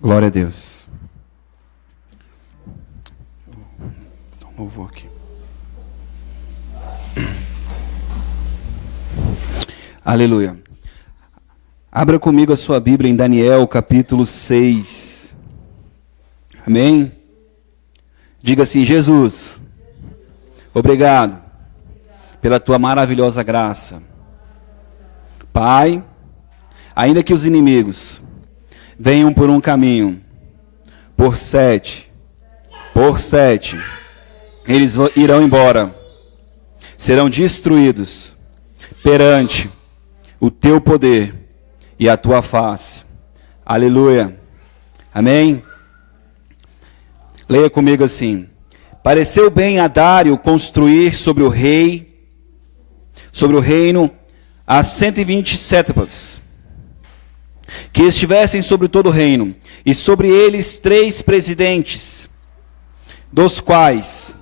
Glória a Deus. Eu vou aqui. Aleluia. Abra comigo a sua Bíblia em Daniel, capítulo 6. Amém? Diga assim: Jesus, obrigado pela tua maravilhosa graça. Pai, ainda que os inimigos venham por um caminho, por sete, eles irão embora, serão destruídos perante o teu poder e a tua face. Aleluia. Amém? Leia comigo assim: pareceu bem a Dário construir sobre o reino, as 120 sétripas, que estivessem sobre todo o reino, e sobre eles 3 presidentes, dos quais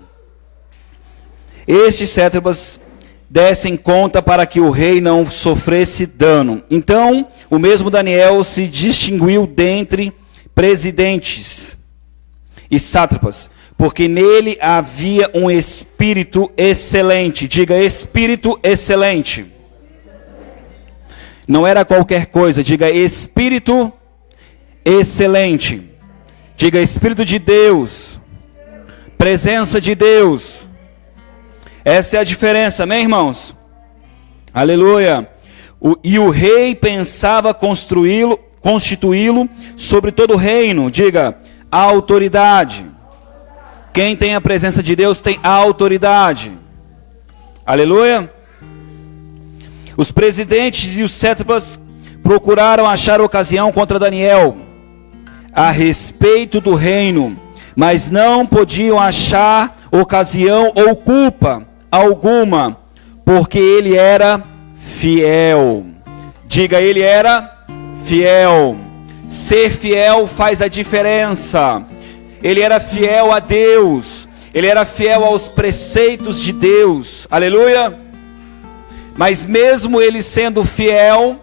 estes sétripas dessem conta para que o rei não sofresse dano. Então, o mesmo Daniel se distinguiu dentre presidentes e sátrapas, porque nele havia um espírito excelente. Diga: espírito excelente. Não era qualquer coisa, diga: espírito excelente. Diga: espírito de Deus, presença de Deus. Essa é a diferença, amém, irmãos? Aleluia. E o rei pensava constituí-lo sobre todo o reino. Diga: a autoridade. Quem tem a presença de Deus tem a autoridade. Aleluia. Os presidentes e os sátrapas procuraram achar ocasião contra Daniel a respeito do reino, mas não podiam achar ocasião ou culpa alguma, porque ele era fiel. Diga: ele era fiel. Ser fiel faz a diferença. Ele era fiel a Deus, ele era fiel aos preceitos de Deus. Aleluia. Mas mesmo ele sendo fiel,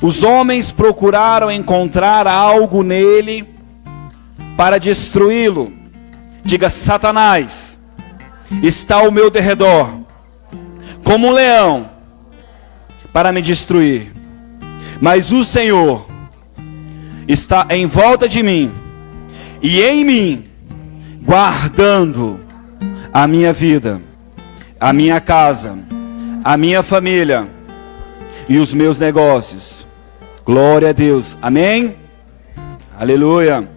os homens procuraram encontrar algo nele para destruí-lo. Diga: Satanás está ao meu derredor, como um leão, para me destruir. Mas o Senhor está em volta de mim e em mim, guardando a minha vida, a minha casa, a minha família e os meus negócios. Glória a Deus. Amém? Aleluia.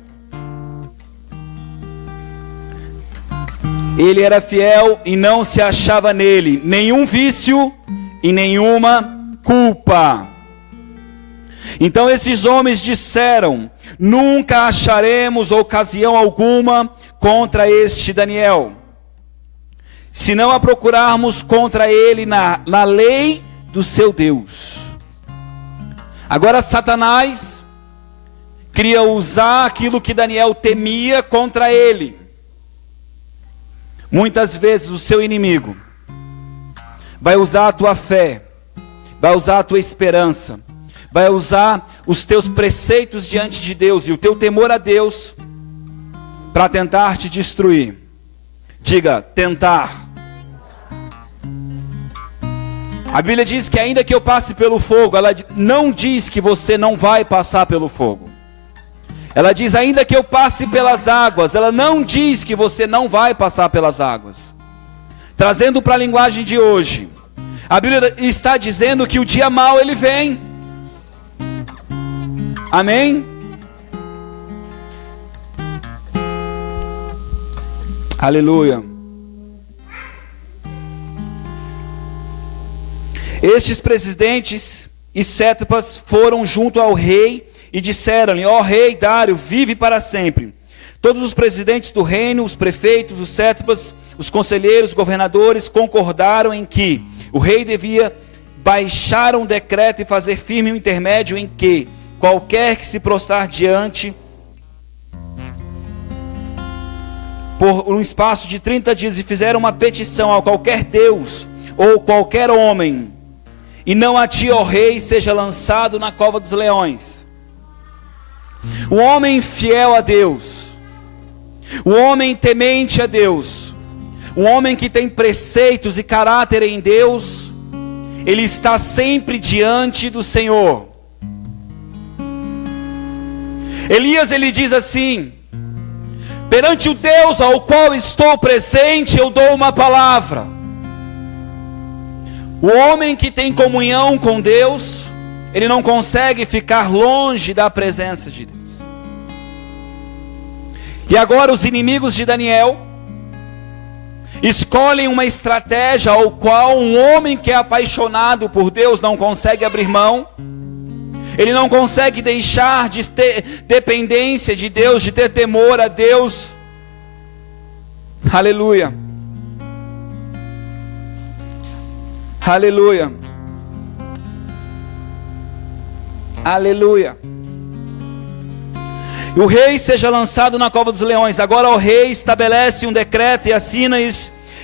Ele era fiel e não se achava nele nenhum vício e nenhuma culpa. Então esses homens disseram: nunca acharemos ocasião alguma contra este Daniel, se não a procurarmos contra ele na lei do seu Deus. Agora Satanás queria usar aquilo que Daniel temia contra ele. Muitas vezes o seu inimigo vai usar a tua fé, vai usar a tua esperança, vai usar os teus preceitos diante de Deus e o teu temor a Deus para tentar te destruir. Diga: tentar. A Bíblia diz que ainda que eu passe pelo fogo, ela não diz que você não vai passar pelo fogo. Ela diz: ainda que eu passe pelas águas, ela não diz que você não vai passar pelas águas. Trazendo para a linguagem de hoje, a Bíblia está dizendo que o dia mau ele vem. Amém? Aleluia. Estes presidentes e sátrapas foram junto ao rei e disseram-lhe: ó rei Dário, vive para sempre. Todos os presidentes do reino, os prefeitos, os sátrapas, os conselheiros, governadores concordaram em que o rei devia baixar um decreto e fazer firme um intermédio em que qualquer que se prostrar diante por um espaço de 30 dias e fizer uma petição a qualquer Deus ou qualquer homem, e não a ti, ó rei, seja lançado na cova dos leões. O homem fiel a Deus, o homem temente a Deus, o homem que tem preceitos e caráter em Deus, ele está sempre diante do Senhor. Elias, ele diz assim: perante o Deus ao qual estou presente, eu dou uma palavra. O homem que tem comunhão com Deus, ele não consegue ficar longe da presença de Deus. E agora os inimigos de Daniel escolhem uma estratégia ao qual um homem que é apaixonado por Deus não consegue abrir mão. Ele não consegue deixar de ter dependência de Deus, de ter temor a Deus. Aleluia. Aleluia. Aleluia. E o rei seja lançado na cova dos leões. Agora o rei estabelece um decreto e assina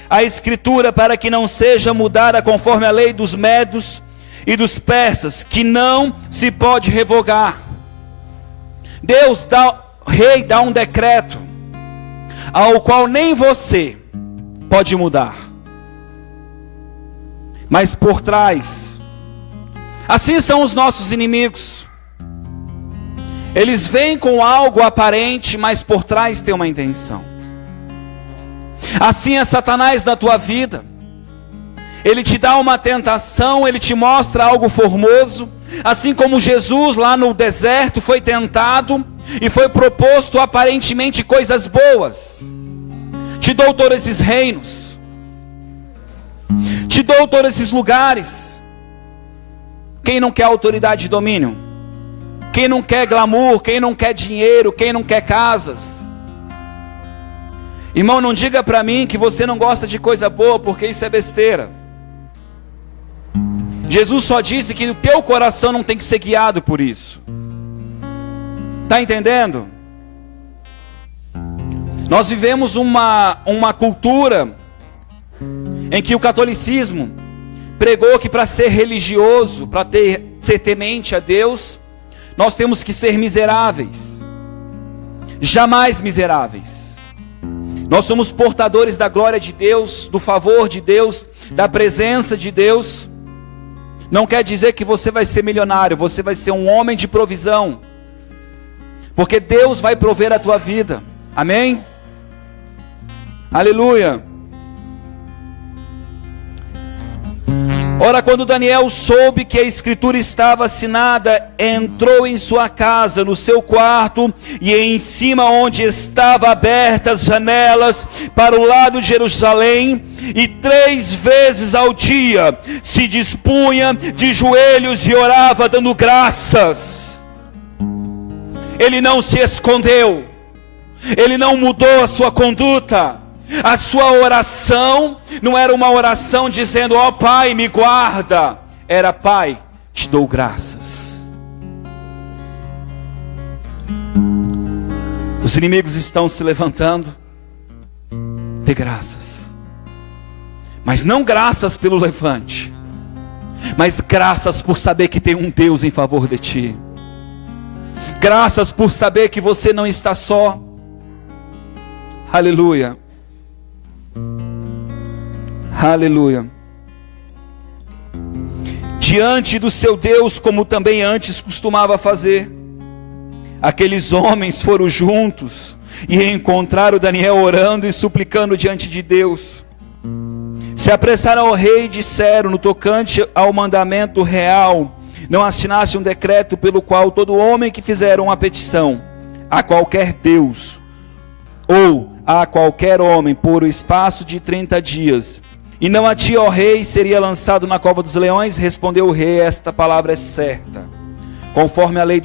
a escritura para que não seja mudada conforme a lei dos medos e dos persas, que não se pode revogar. O rei dá um decreto ao qual nem você pode mudar. Mas por trás, assim são os nossos inimigos. Eles vêm com algo aparente, mas por trás tem uma intenção. Assim é Satanás na tua vida. Ele te dá uma tentação, ele te mostra algo formoso. Assim como Jesus lá no deserto foi tentado e foi proposto aparentemente coisas boas. Te dou todos esses reinos, te dou todos esses lugares. Quem não quer autoridade e domínio? Quem não quer glamour? Quem não quer dinheiro? Quem não quer casas? Irmão, não diga para mim que você não gosta de coisa boa, porque isso é besteira. Jesus só disse que o teu coração não tem que ser guiado por isso. Está entendendo? Nós vivemos uma cultura em que o catolicismo pregou que para ser religioso, para ser temente a Deus, nós temos que ser miseráveis. Jamais miseráveis. Nós somos portadores da glória de Deus, do favor de Deus, da presença de Deus. Não quer dizer que você vai ser milionário, você vai ser um homem de provisão. Porque Deus vai prover a tua vida. Amém? Aleluia. Ora, quando Daniel soube que a escritura estava assinada, entrou em sua casa, no seu quarto, e em cima onde estavam abertas janelas para o lado de Jerusalém, e 3 vezes ao dia se dispunha de joelhos e orava dando graças. Ele não se escondeu, ele não mudou a sua conduta. A sua oração não era uma oração dizendo: ó Pai, me guarda. Era: Pai, te dou graças. Os inimigos estão se levantando. Dê graças. Mas não graças pelo levante, mas graças por saber que tem um Deus em favor de ti. Graças por saber que você não está só. Aleluia. Aleluia. Diante do seu Deus, como também antes costumava fazer, aqueles homens foram juntos e encontraram Daniel orando e suplicando diante de Deus. Se apressaram ao rei e disseram: no tocante ao mandamento real, não assinasse um decreto pelo qual todo homem que fizer uma petição a qualquer Deus ou a qualquer homem por o espaço de 30 dias, e não a ti, ó rei, seria lançado na cova dos leões? Respondeu o rei: esta palavra é certa, conforme a lei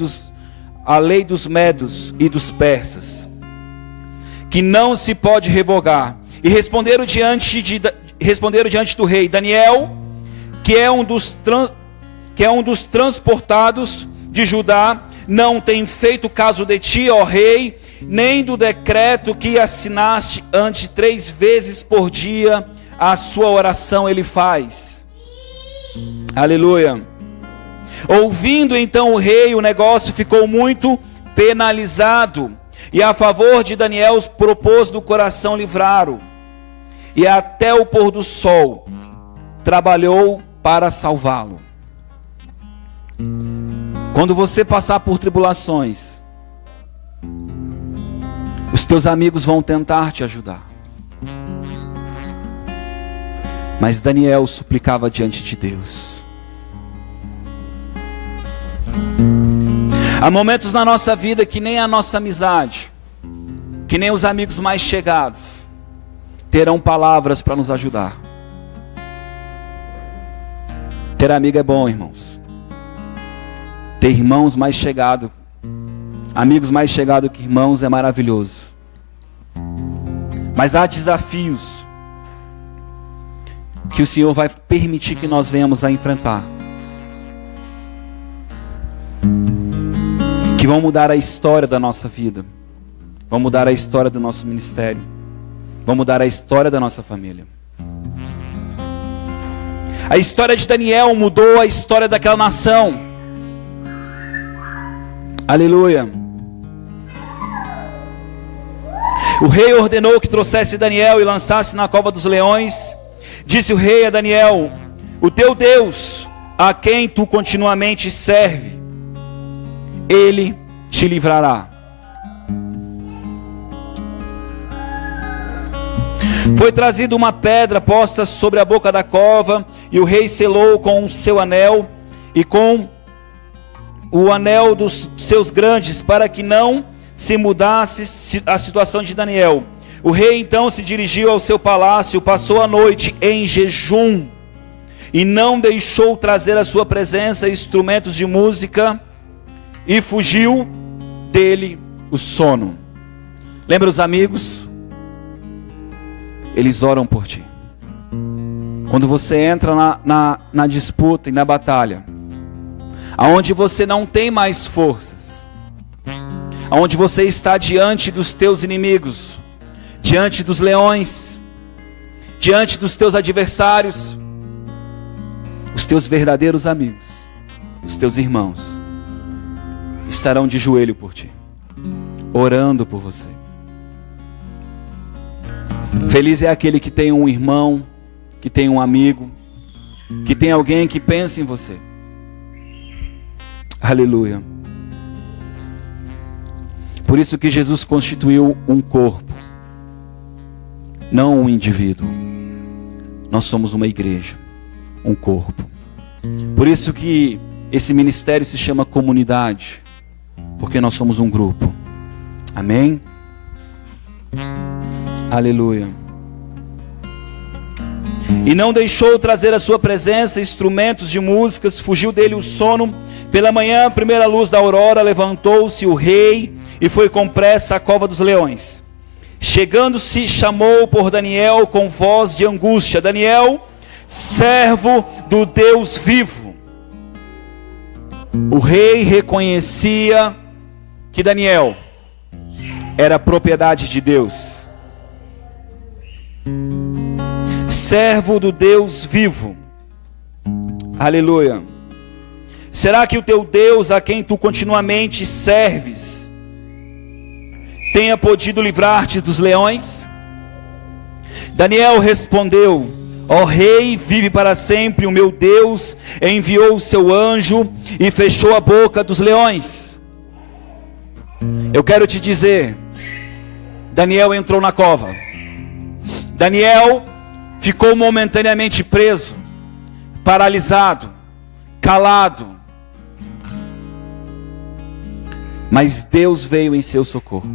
dos medos e dos persas, que não se pode revogar. E responderam diante do rei: Daniel, que é um dos transportados de Judá, não tem feito caso de ti, ó rei, nem do decreto que assinaste antes 3 vezes por dia. A sua oração ele faz. Aleluia. Ouvindo então o rei, o negócio ficou muito penalizado, e a favor de Daniel propôs no coração livrá-lo, e até o pôr do sol trabalhou para salvá-lo. Quando você passar por tribulações, os teus amigos vão tentar te ajudar. Mas Daniel suplicava diante de Deus. Há momentos na nossa vida que nem a nossa amizade, que nem os amigos mais chegados, terão palavras para nos ajudar. Ter amigo é bom, irmãos. Ter irmãos mais chegados, amigos mais chegados que irmãos é maravilhoso. Mas há desafios que o Senhor vai permitir que nós venhamos a enfrentar, que vão mudar a história da nossa vida, vão mudar a história do nosso ministério, vão mudar a história da nossa família. A história de Daniel mudou a história daquela nação. Aleluia. O rei ordenou que trouxesse Daniel e lançasse na cova dos leões. Disse o rei a Daniel: o teu Deus, a quem tu continuamente serve, ele te livrará. Foi trazida uma pedra posta sobre a boca da cova, e o rei selou com o seu anel e com o anel dos seus grandes, para que não se mudasse a situação de Daniel. O rei então se dirigiu ao seu palácio, passou a noite em jejum e não deixou trazer à sua presença instrumentos de música, e fugiu dele o sono. Lembra os amigos? Eles oram por ti. Quando você entra na disputa e na batalha, aonde você não tem mais forças, aonde você está diante dos teus inimigos, diante dos leões, diante dos teus adversários, os teus verdadeiros amigos, os teus irmãos, estarão de joelho por ti, orando por você. Feliz é aquele que tem um irmão, que tem um amigo, que tem alguém que pensa em você. Aleluia. Por isso que Jesus constituiu um corpo, não um indivíduo. Nós somos uma igreja, um corpo. Por isso que esse ministério se chama comunidade, porque nós somos um grupo. Amém? Aleluia. E não deixou trazer à sua presença instrumentos de músicas, fugiu dele o sono. Pela manhã, a primeira luz da aurora, levantou-se o rei e foi com pressa à cova dos leões. Chegando-se, chamou por Daniel com voz de angústia: Daniel, servo do Deus vivo. O rei reconhecia que Daniel era propriedade de Deus. Servo do Deus vivo. Aleluia. Será que o teu Deus, a quem tu continuamente serves, tenha podido livrar-te dos leões? Daniel respondeu: ó rei, vive para sempre, o meu Deus enviou o seu anjo e fechou a boca dos leões. Eu quero te dizer, Daniel entrou na cova. Daniel ficou momentaneamente preso, paralisado, calado. Mas Deus veio em seu socorro.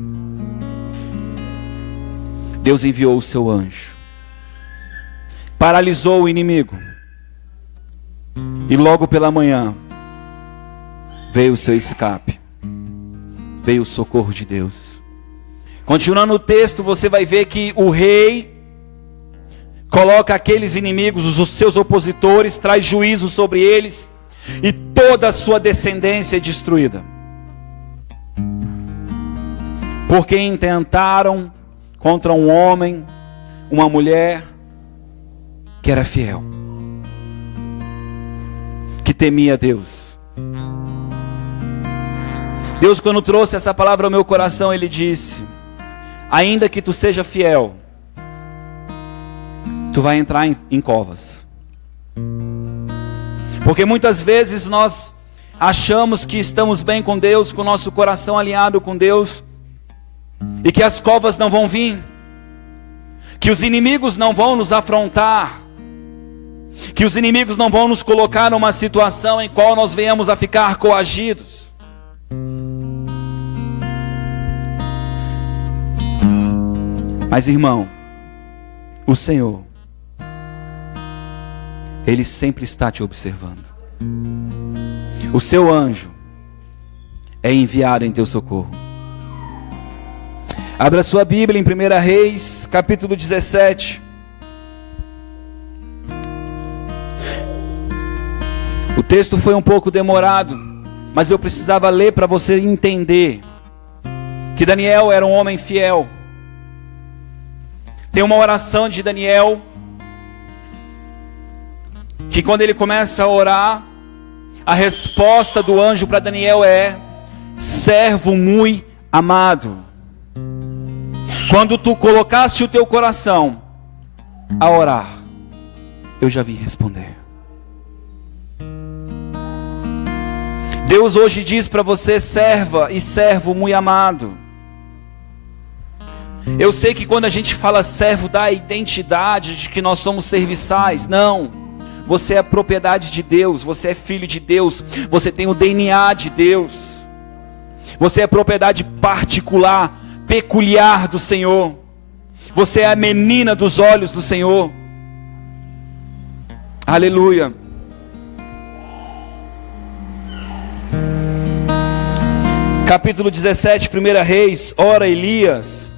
Deus enviou o seu anjo, paralisou o inimigo, e logo pela manhã veio o seu escape, veio o socorro de Deus. Continuando o texto, você vai ver que o rei coloca aqueles inimigos, os seus opositores, traz juízo sobre eles, e toda a sua descendência é destruída. Porque intentaram contra um homem, uma mulher que era fiel, que temia Deus, Deus, quando trouxe essa palavra ao meu coração, Ele disse: ainda que tu seja fiel, tu vai entrar em covas. Porque muitas vezes nós achamos que estamos bem com Deus, com o nosso coração alinhado com Deus, e que as covas não vão vir, que os inimigos não vão nos afrontar, que os inimigos não vão nos colocar numa situação em qual nós venhamos a ficar coagidos. Mas, irmão, o Senhor, Ele sempre está te observando. O seu anjo é enviado em teu socorro. Abra sua Bíblia em 1 Reis, capítulo 17. O texto foi um pouco demorado, mas eu precisava ler para você entender que Daniel era um homem fiel. Tem uma oração de Daniel, que quando ele começa a orar, a resposta do anjo para Daniel é: servo muito amado. Quando tu colocaste o teu coração a orar, eu já vim responder. Deus hoje diz para você: serva e servo muito amado. Eu sei que quando a gente fala servo, dá a identidade de que nós somos serviçais. Não, você é propriedade de Deus, você é filho de Deus, você tem o DNA de Deus, você é propriedade particular, peculiar do Senhor, você é a menina dos olhos do Senhor. Aleluia. Capítulo 17, 1 Reis. Ora, Elias,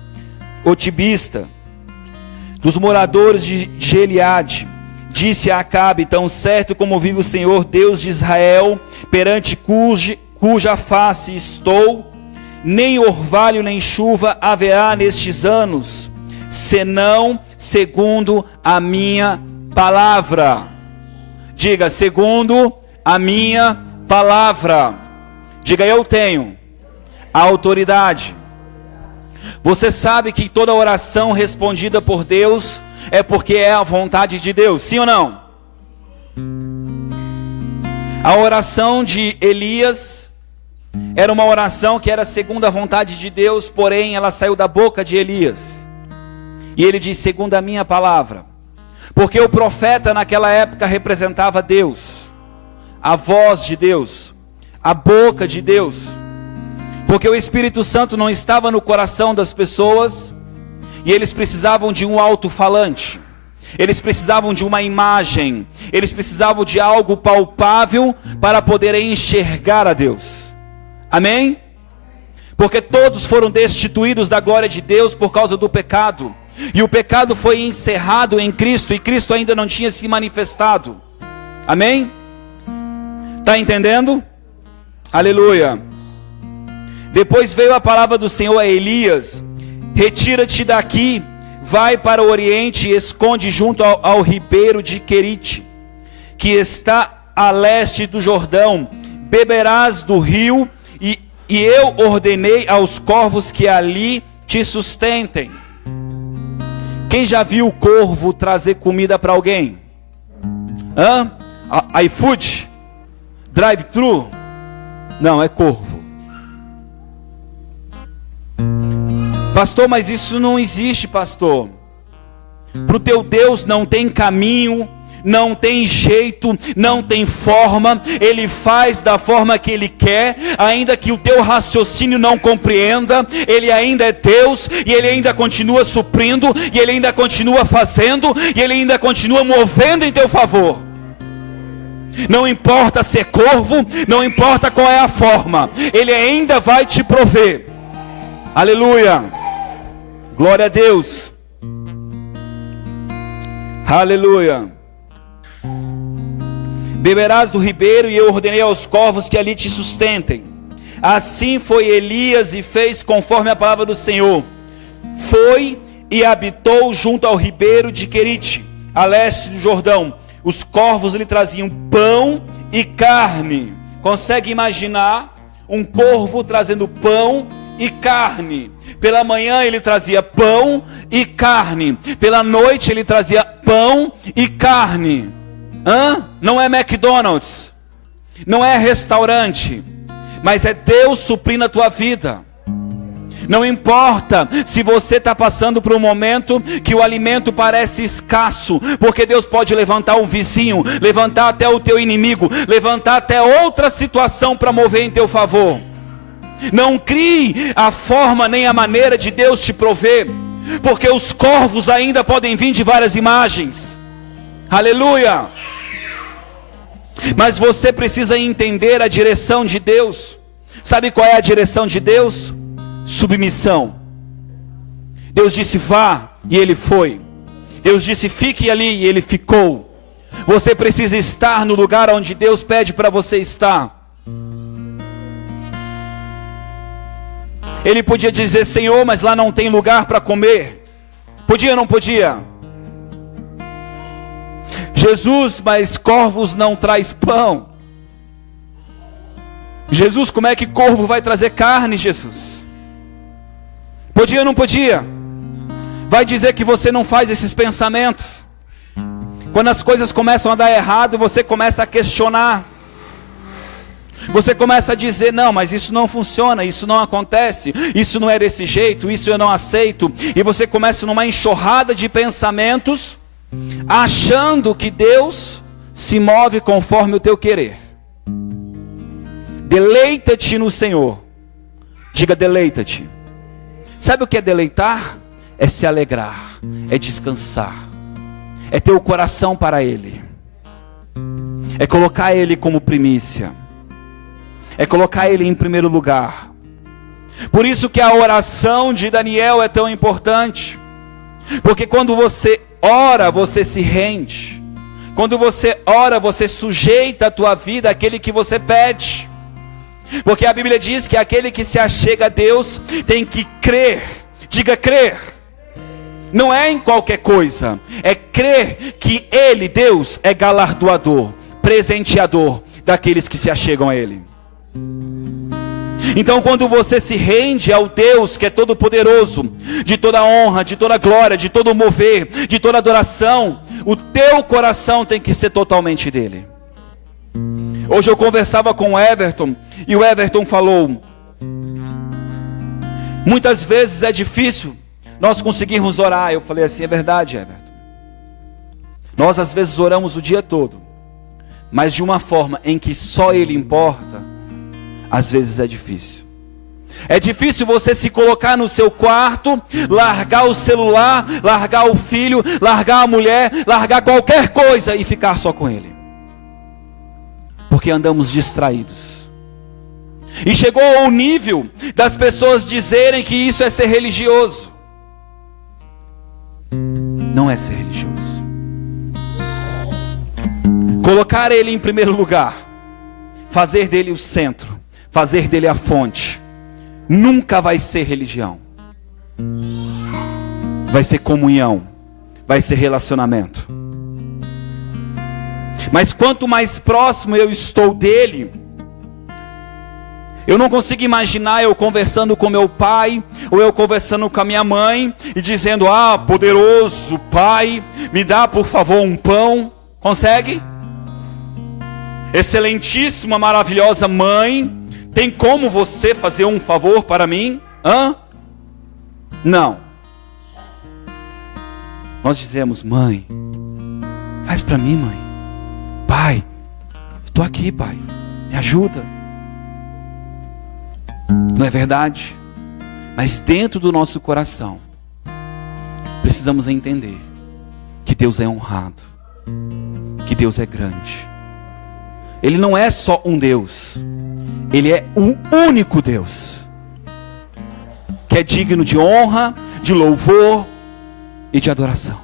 o tibista, dos moradores de Gileade, disse a Acabe: tão certo como vive o Senhor, Deus de Israel, perante cuja face estou, nem orvalho nem chuva haverá nestes anos, senão segundo a minha palavra. Diga: segundo a minha palavra. Diga: eu tenho a autoridade. Você sabe que toda oração respondida por Deus é porque é a vontade de Deus, sim ou não? A oração de Elias era uma oração que era segundo a vontade de Deus, porém ela saiu da boca de Elias. E ele diz: segundo a minha palavra. Porque o profeta naquela época representava Deus, a voz de Deus, a boca de Deus. Porque o Espírito Santo não estava no coração das pessoas, e eles precisavam de um alto-falante, eles precisavam de uma imagem, eles precisavam de algo palpável para poderem enxergar a Deus. Amém? Porque todos foram destituídos da glória de Deus por causa do pecado, e o pecado foi encerrado em Cristo, e Cristo ainda não tinha se manifestado. Amém? Está entendendo? Aleluia. Depois veio a palavra do Senhor a Elias: retira-te daqui, vai para o oriente e esconde junto ao ribeiro de Querite, que está a leste do Jordão. Beberás do rio, e eu ordenei aos corvos que ali te sustentem. Quem já viu o corvo trazer comida para alguém? iFood? Drive-thru? Não, é corvo. Pastor, mas isso não existe, pastor. Para o teu Deus não tem caminho, não tem jeito, não tem forma. Ele faz da forma que Ele quer, ainda que o teu raciocínio não compreenda. Ele ainda é Deus, e Ele ainda continua suprindo, e Ele ainda continua fazendo, e Ele ainda continua movendo em teu favor. Não importa ser corvo, não importa qual é a forma, Ele ainda vai te prover. Aleluia. Glória a Deus. Aleluia. Beberás do ribeiro, e eu ordenei aos corvos que ali te sustentem. Assim foi Elias e fez conforme a palavra do Senhor. Foi e habitou junto ao ribeiro de Querite, a leste do Jordão. Os corvos lhe traziam pão e carne. Consegue imaginar um corvo trazendo pão e carne. Pela manhã ele trazia pão e carne. Pela noite ele trazia pão e carne. Não é McDonald's, não é restaurante, mas é Deus suprindo a tua vida. Não importa se você está passando por um momento que o alimento parece escasso, porque Deus pode levantar um vizinho, levantar até o teu inimigo, levantar até outra situação para mover em teu favor. Não crie a forma nem a maneira de Deus te prover, porque os corvos ainda podem vir de várias imagens. Aleluia! Mas você precisa entender a direção de Deus. Sabe qual é a direção de Deus? Submissão. Deus disse vá, e ele foi. Deus disse fique ali, e ele ficou. Você precisa estar no lugar onde Deus pede para você estar. Ele podia dizer, Senhor, mas lá não tem lugar para comer. Podia ou não podia? Jesus, mas corvos não traz pão. Jesus, como é que corvo vai trazer carne, Jesus? Podia ou não podia? Vai dizer que você não faz esses pensamentos. Quando as coisas começam a dar errado, você começa a questionar. Você começa a dizer, não, mas isso não funciona, isso não acontece, isso não é desse jeito, isso eu não aceito. E você começa numa enxurrada de pensamentos, achando que Deus se move conforme o teu querer. Deleita-te no Senhor. Diga deleita-te. Sabe o que é deleitar? É se alegrar, é descansar, é ter o coração para Ele, é colocar Ele como primícia, é colocar Ele em primeiro lugar. Por isso que a oração de Daniel é tão importante, porque quando você ora, você se rende. Quando você ora, você sujeita a tua vida àquele que você pede. Porque a Bíblia diz que aquele que se achega a Deus tem que crer. Diga crer. Não é em qualquer coisa, é crer que Ele, Deus, é galardoador, presenteador daqueles que se achegam a Ele. Então quando você se rende ao Deus que é todo poderoso, de toda honra, de toda glória, de todo mover, de toda adoração, o teu coração tem que ser totalmente dele. Hoje eu conversava com o Everton, e o Everton falou, muitas vezes é difícil nós conseguirmos orar. Eu falei assim, é verdade, Everton. Nós às vezes oramos o dia todo, mas de uma forma em que só Ele importa, às vezes é difícil. É difícil você se colocar no seu quarto, largar o celular, largar o filho, largar a mulher, largar qualquer coisa e ficar só com Ele. Porque andamos distraídos. E chegou ao nível das pessoas dizerem que isso é ser religioso. Não é ser religioso. Colocar Ele em primeiro lugar, fazer dele o centro, fazer dele a fonte, nunca vai ser religião. Vai ser comunhão, vai ser relacionamento. Mas quanto mais próximo eu estou dele, eu não consigo imaginar eu conversando com meu pai, ou eu conversando com a minha mãe, e dizendo, poderoso pai, me dá por favor um pão. Consegue? Excelentíssima, maravilhosa mãe, tem como você fazer um favor para mim? Não. Nós dizemos, mãe, faz para mim, mãe. Pai, estou aqui, pai, me ajuda. Não é verdade? Mas dentro do nosso coração, precisamos entender que Deus é honrado, que Deus é grande. Ele não é só um Deus, Ele é um único Deus, que é digno de honra, de louvor e de adoração.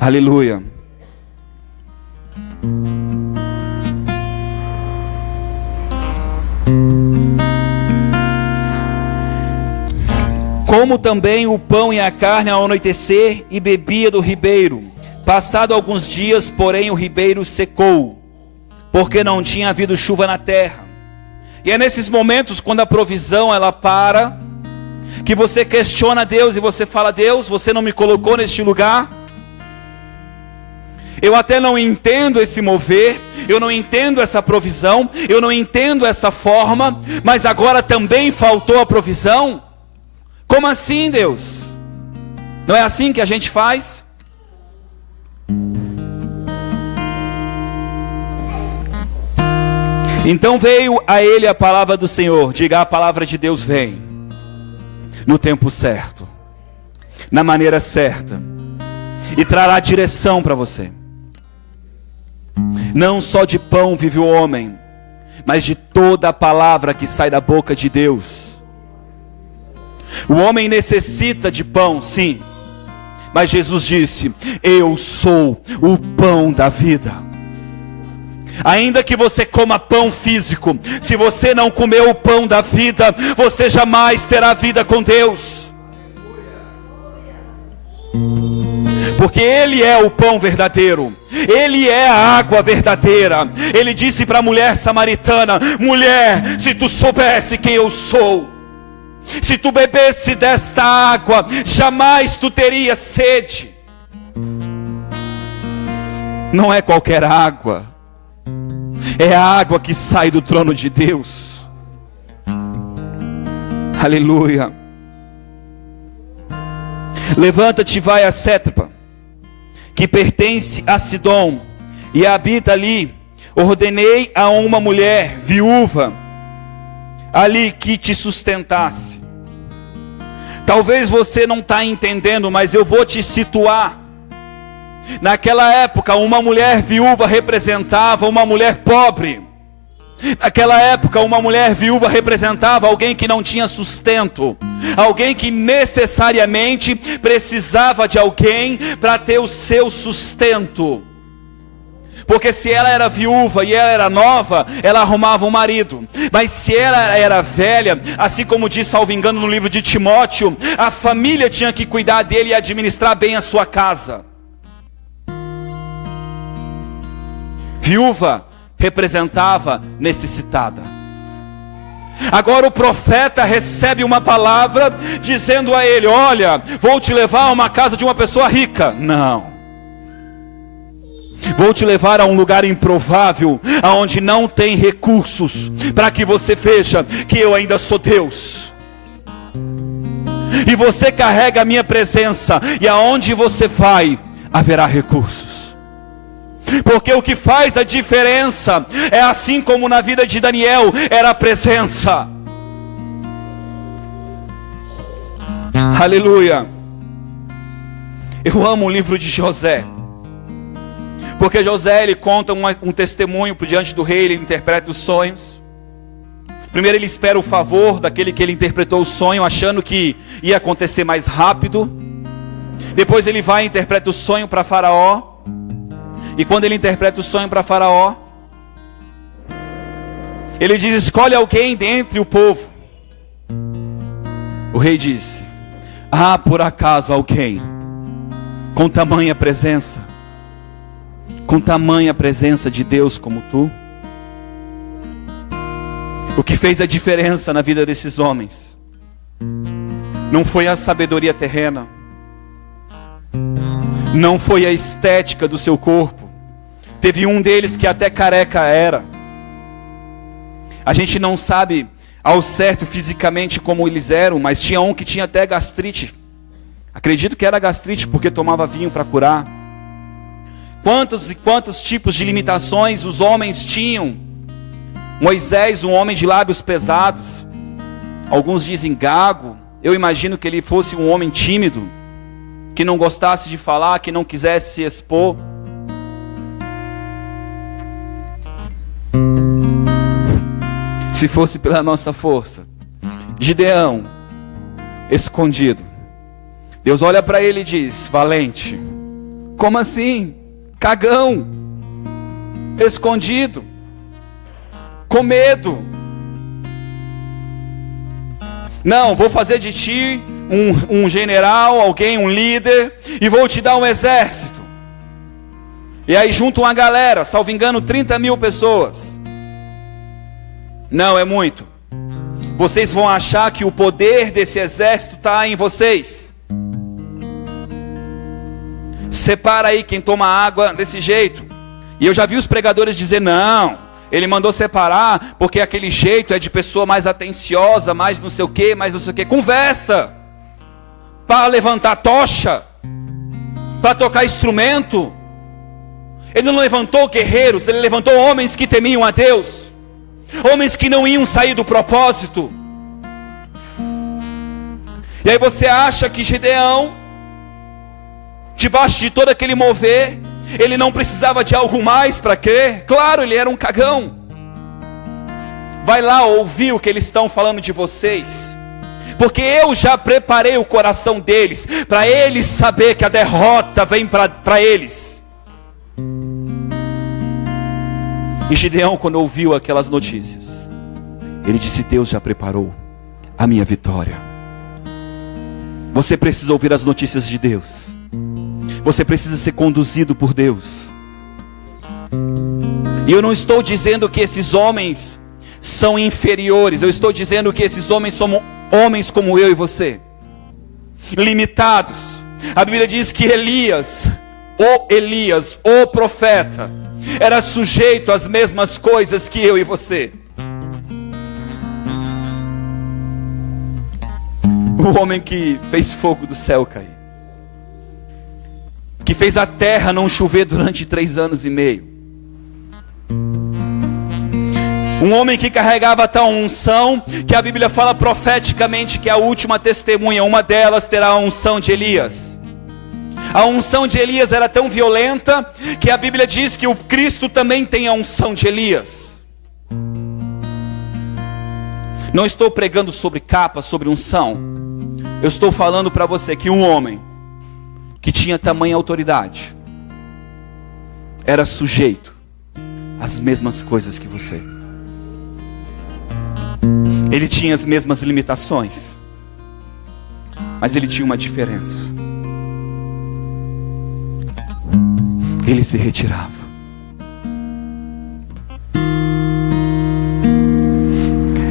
Aleluia. Como também o pão e a carne ao anoitecer, e bebia do ribeiro. Passado alguns dias, porém, o ribeiro secou, porque não tinha havido chuva na terra. E é nesses momentos, quando a provisão ela para, que você questiona Deus e você fala: Deus, você não me colocou neste lugar. Eu até não entendo esse mover, eu não entendo essa provisão, eu não entendo essa forma, mas agora também faltou a provisão? Como assim, Deus? Não é assim que a gente faz? Então veio a ele a palavra do Senhor. Diga: a palavra de Deus vem no tempo certo, na maneira certa, e trará direção para você. Não só de pão vive o homem, mas de toda a palavra que sai da boca de Deus. O homem necessita de pão, sim, mas Jesus disse: eu sou o pão da vida. Ainda que você coma pão físico, se você não comer o pão da vida, você jamais terá vida com Deus. Porque Ele é o pão verdadeiro, Ele é a água verdadeira. Ele disse para a mulher samaritana: mulher, se tu soubesse quem eu sou, se tu bebesse desta água, jamais tu terias sede. Não é qualquer água, é a água que sai do trono de Deus. Aleluia. Levanta-te e vai a Sétripa, que pertence a Sidom, e habita ali. Ordenei a uma mulher viúva ali que te sustentasse. Talvez você não está entendendo, mas eu vou te situar. Naquela época, uma mulher viúva representava uma mulher pobre. Naquela época, uma mulher viúva representava alguém que não tinha sustento, alguém que necessariamente precisava de alguém para ter o seu sustento. Porque se ela era viúva e ela era nova, ela arrumava um marido. Mas se ela era velha, assim como diz, salvo engano, no livro de Timóteo, a família tinha que cuidar dele e administrar bem a sua casa. Viúva representava necessitada. Agora o profeta recebe uma palavra dizendo a ele: olha, vou te levar a uma casa de uma pessoa rica. Não, vou te levar a um lugar improvável, aonde não tem recursos, para que você veja que eu ainda sou Deus. E você carrega a minha presença, e aonde você vai, haverá recursos. Porque o que faz a diferença é, assim como na vida de Daniel, era a presença. Aleluia. Eu amo o livro de José, porque José, ele conta um testemunho diante do rei. Ele interpreta os sonhos. Primeiro ele espera o favor daquele que ele interpretou o sonho, achando que ia acontecer mais rápido. Depois ele vai e interpreta o sonho para Faraó. E quando ele interpreta o sonho para Faraó, ele diz: escolhe alguém dentre o povo. O rei disse: há por acaso alguém com tamanha presença, com tamanha presença de Deus como tu? O que fez a diferença na vida desses homens não foi a sabedoria terrena, não foi a estética do seu corpo. Teve um deles que até careca era. A gente não sabe ao certo fisicamente como eles eram, mas tinha um que tinha até gastrite. Acredito que era gastrite, porque tomava vinho para curar. Quantos e quantos tipos de limitações os homens tinham. Moisés, um homem de lábios pesados. Alguns dizem gago. Eu imagino que ele fosse um homem tímido, que não gostasse de falar, que não quisesse se expor. Se fosse pela nossa força. Gideão, escondido. Deus olha para ele e diz: valente. Como assim? Cagão, escondido, com medo. Não, vou fazer de ti um general, alguém, um líder, e vou te dar um exército. E aí junta uma galera, salvo engano 30 mil pessoas. Não é muito. Vocês vão achar que o poder desse exército está em vocês. Separa aí quem toma água desse jeito. E eu já vi os pregadores dizer, não, ele mandou separar porque aquele jeito é de pessoa mais atenciosa, mais não sei o que, mais não sei o que. Conversa para levantar tocha, para tocar instrumento. Ele não levantou guerreiros, ele levantou homens que temiam a Deus, homens que não iam sair do propósito. E aí você acha que Gideão, debaixo de todo aquele mover, ele não precisava de algo mais para crer? Claro, ele era um cagão. Vai lá ouvir o que eles estão falando de vocês, porque eu já preparei o coração deles, para eles saber que a derrota vem para eles. E Gideão, quando ouviu aquelas notícias, ele disse, Deus já preparou a minha vitória. Você precisa ouvir as notícias de Deus. Você precisa ser conduzido por Deus. E eu não estou dizendo que esses homens são inferiores. Eu estou dizendo que esses homens são homens como eu e você, limitados. A Bíblia diz que Elias, o profeta, era sujeito às mesmas coisas que eu e você. O homem que fez fogo do céu cair, que fez a terra não chover durante 3 anos e meio. Um homem que carregava tal unção, que a Bíblia fala profeticamente que é a última testemunha, uma delas terá a unção de Elias. A unção de Elias era tão violenta, que a Bíblia diz que o Cristo também tem a unção de Elias. Não estou pregando sobre capa, sobre unção. Eu estou falando para você que um homem que tinha tamanha autoridade era sujeito às mesmas coisas que você. Ele tinha as mesmas limitações, mas ele tinha uma diferença. Ele se retirava.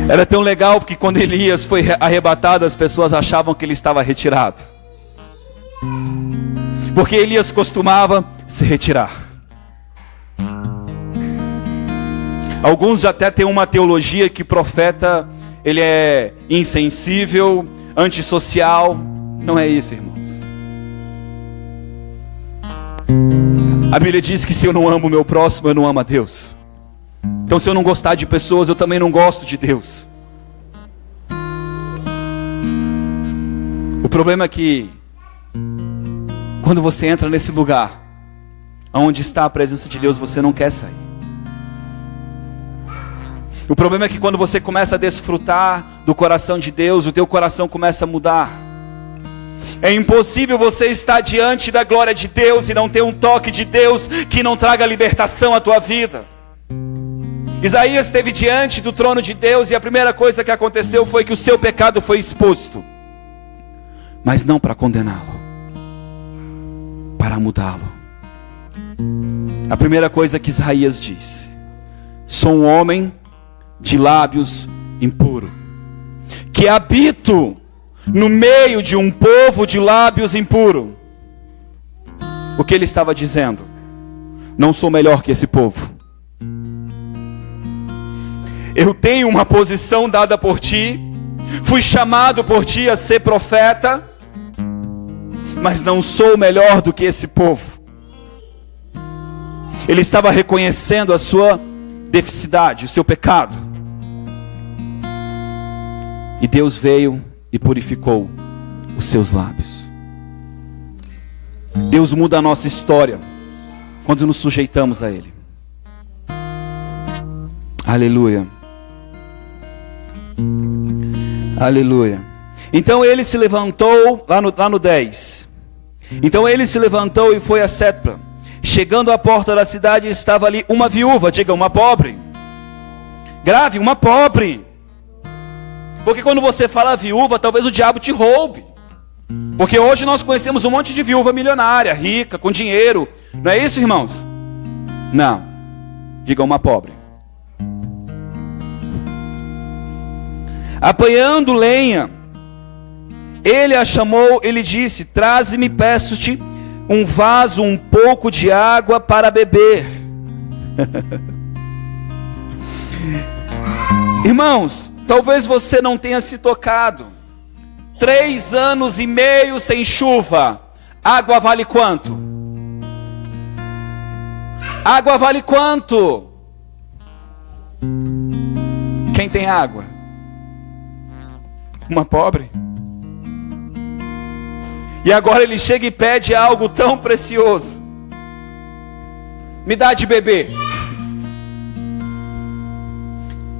Era tão legal porque quando Elias foi arrebatado, as pessoas achavam que ele estava retirado, porque Elias costumava se retirar. Alguns até têm uma teologia que profeta, ele é insensível, antissocial. Não é isso, irmãos. A Bíblia diz que se eu não amo o meu próximo, eu não amo a Deus. Então se eu não gostar de pessoas, eu também não gosto de Deus. O problema é que quando você entra nesse lugar onde está a presença de Deus, você não quer sair. O problema é que quando você começa a desfrutar do coração de Deus, o teu coração começa a mudar. É impossível você estar diante da glória de Deus e não ter um toque de Deus que não traga libertação à tua vida. Isaías esteve diante do trono de Deus e a primeira coisa que aconteceu foi que o seu pecado foi exposto, mas não para condená-lo, para mudá-lo. A primeira coisa que Isaías disse: sou um homem de lábios impuros, que habito no meio de um povo de lábios impuros. O que ele estava dizendo? Não sou melhor que esse povo. Eu tenho uma posição dada por ti, fui chamado por ti a ser profeta, mas não sou melhor do que esse povo. Ele estava reconhecendo a sua deficiência, o seu pecado. E Deus veio e purificou os seus lábios. Deus muda a nossa história quando nos sujeitamos a Ele. Aleluia. Aleluia. Então ele se levantou, lá no 10. Então ele se levantou e foi a Setpra. Chegando à porta da cidade, estava ali uma viúva, diga, uma pobre. Grave, uma pobre. Porque quando você fala viúva, talvez o diabo te roube. Porque hoje nós conhecemos um monte de viúva milionária, rica, com dinheiro. Não é isso, irmãos? Não. Diga, uma pobre. Apanhando lenha, ele a chamou, ele disse: traze-me, peço-te, um vaso, um pouco de água para beber. Irmãos, talvez você não tenha se tocado. 3 anos e meio sem chuva. Água vale quanto? Água vale quanto? Quem tem água? Uma pobre? E agora ele chega e pede algo tão precioso. Me dá de beber.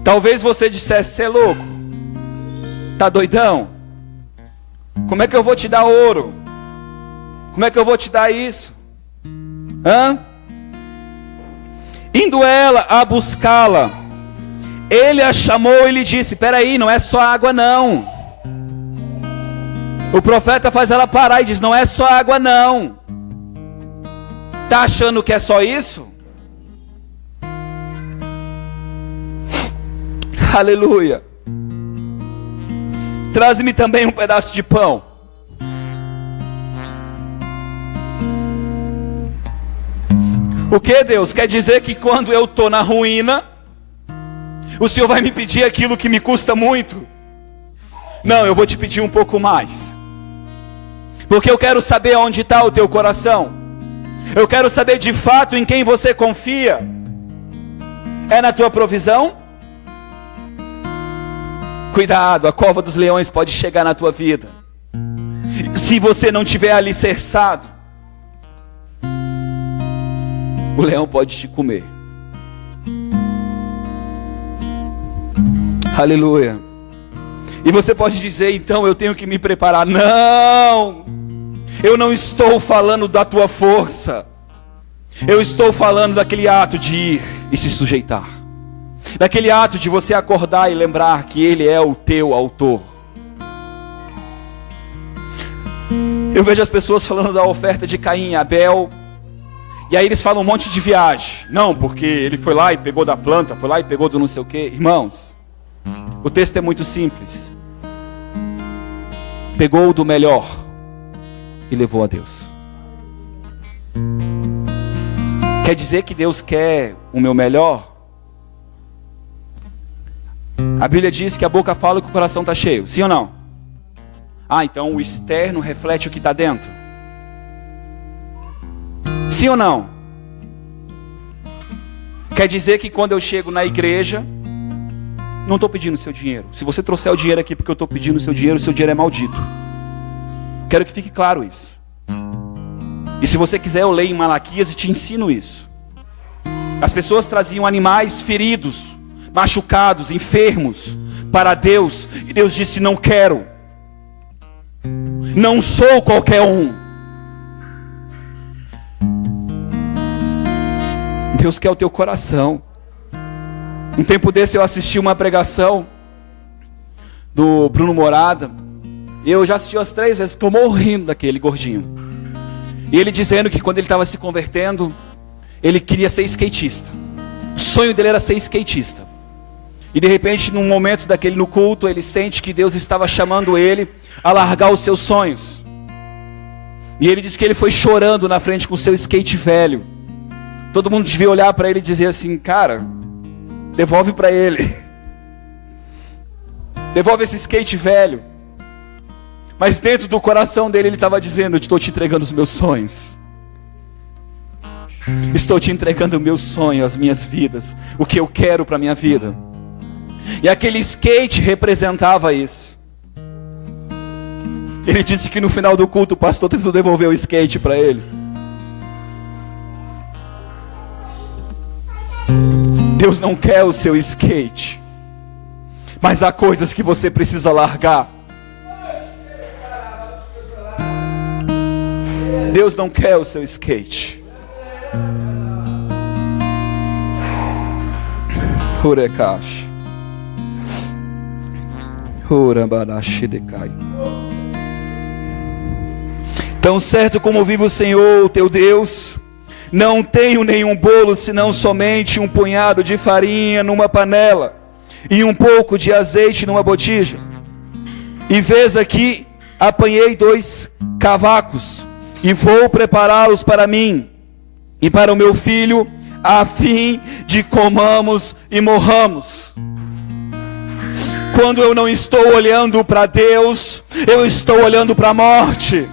Talvez você dissesse: você é louco? Tá doidão? Como é que eu vou te dar ouro? Como é que eu vou te dar isso? Indo ela a buscá-la, ele a chamou e lhe disse: peraí, não é só água não. O profeta faz ela parar e diz: não é só água não. Tá achando que é só isso? Aleluia. Traze-me também um pedaço de pão. O que, Deus? Quer dizer que quando eu estou na ruína, o Senhor vai me pedir aquilo que me custa muito? Não, eu vou te pedir um pouco mais. Porque eu quero saber onde está o teu coração. Eu quero saber de fato em quem você confia. É na tua provisão? Cuidado, a cova dos leões pode chegar na tua vida. Se você não tiver alicerçado, o leão pode te comer. Aleluia. E você pode dizer: então eu tenho que me preparar. Não, eu não estou falando da tua força. Eu estou falando daquele ato de ir e se sujeitar. Daquele ato de você acordar e lembrar que Ele é o teu autor. Eu vejo as pessoas falando da oferta de Caim e Abel. E aí eles falam um monte de viagem. Não, porque ele foi lá e pegou da planta, foi lá e pegou do não sei o quê. Irmãos, o texto é muito simples. Pegou do melhor e levou a Deus. Quer dizer que Deus quer o meu melhor? A Bíblia diz que a boca fala que o coração está cheio. Sim ou não? Então o externo reflete o que está dentro. Sim ou não? Quer dizer que quando eu chego na igreja, não estou pedindo seu dinheiro. Se você trouxer o dinheiro aqui porque eu estou pedindo o seu dinheiro é maldito. Quero que fique claro isso. E se você quiser, eu leio em Malaquias e te ensino isso. As pessoas traziam animais feridos, machucados, enfermos para Deus. E Deus disse: não quero. Não sou qualquer um. Deus quer o teu coração. Um tempo desse eu assisti uma pregação do Bruno Morada. E eu já assisti umas 3 vezes, porque eu morro rindo daquele gordinho. E ele dizendo que quando ele estava se convertendo, ele queria ser skatista. O sonho dele era ser skatista. E de repente, num momento daquele no culto, ele sente que Deus estava chamando ele a largar os seus sonhos. E ele disse que ele foi chorando na frente com o seu skate velho. Todo mundo devia olhar para ele e dizer assim: cara, devolve para ele. Devolve esse skate velho. Mas dentro do coração dele ele estava dizendo: eu estou te entregando os meus sonhos. Estou te entregando o meu sonho, as minhas vidas, o que eu quero para a minha vida. E aquele skate representava isso. Ele disse que no final do culto o pastor tentou devolver o skate para ele. Deus não quer o seu skate, mas há coisas que você precisa largar. Deus não quer o seu skate. Urekash. Urabarashi decai. Tão certo como vive o Senhor, o teu Deus, não tenho nenhum bolo, senão somente um punhado de farinha numa panela, e um pouco de azeite numa botija. E vês aqui, apanhei 2 cavacos, e vou prepará-los para mim e para o meu filho, a fim de comamos e morramos. Quando eu não estou olhando para Deus, eu estou olhando para a morte.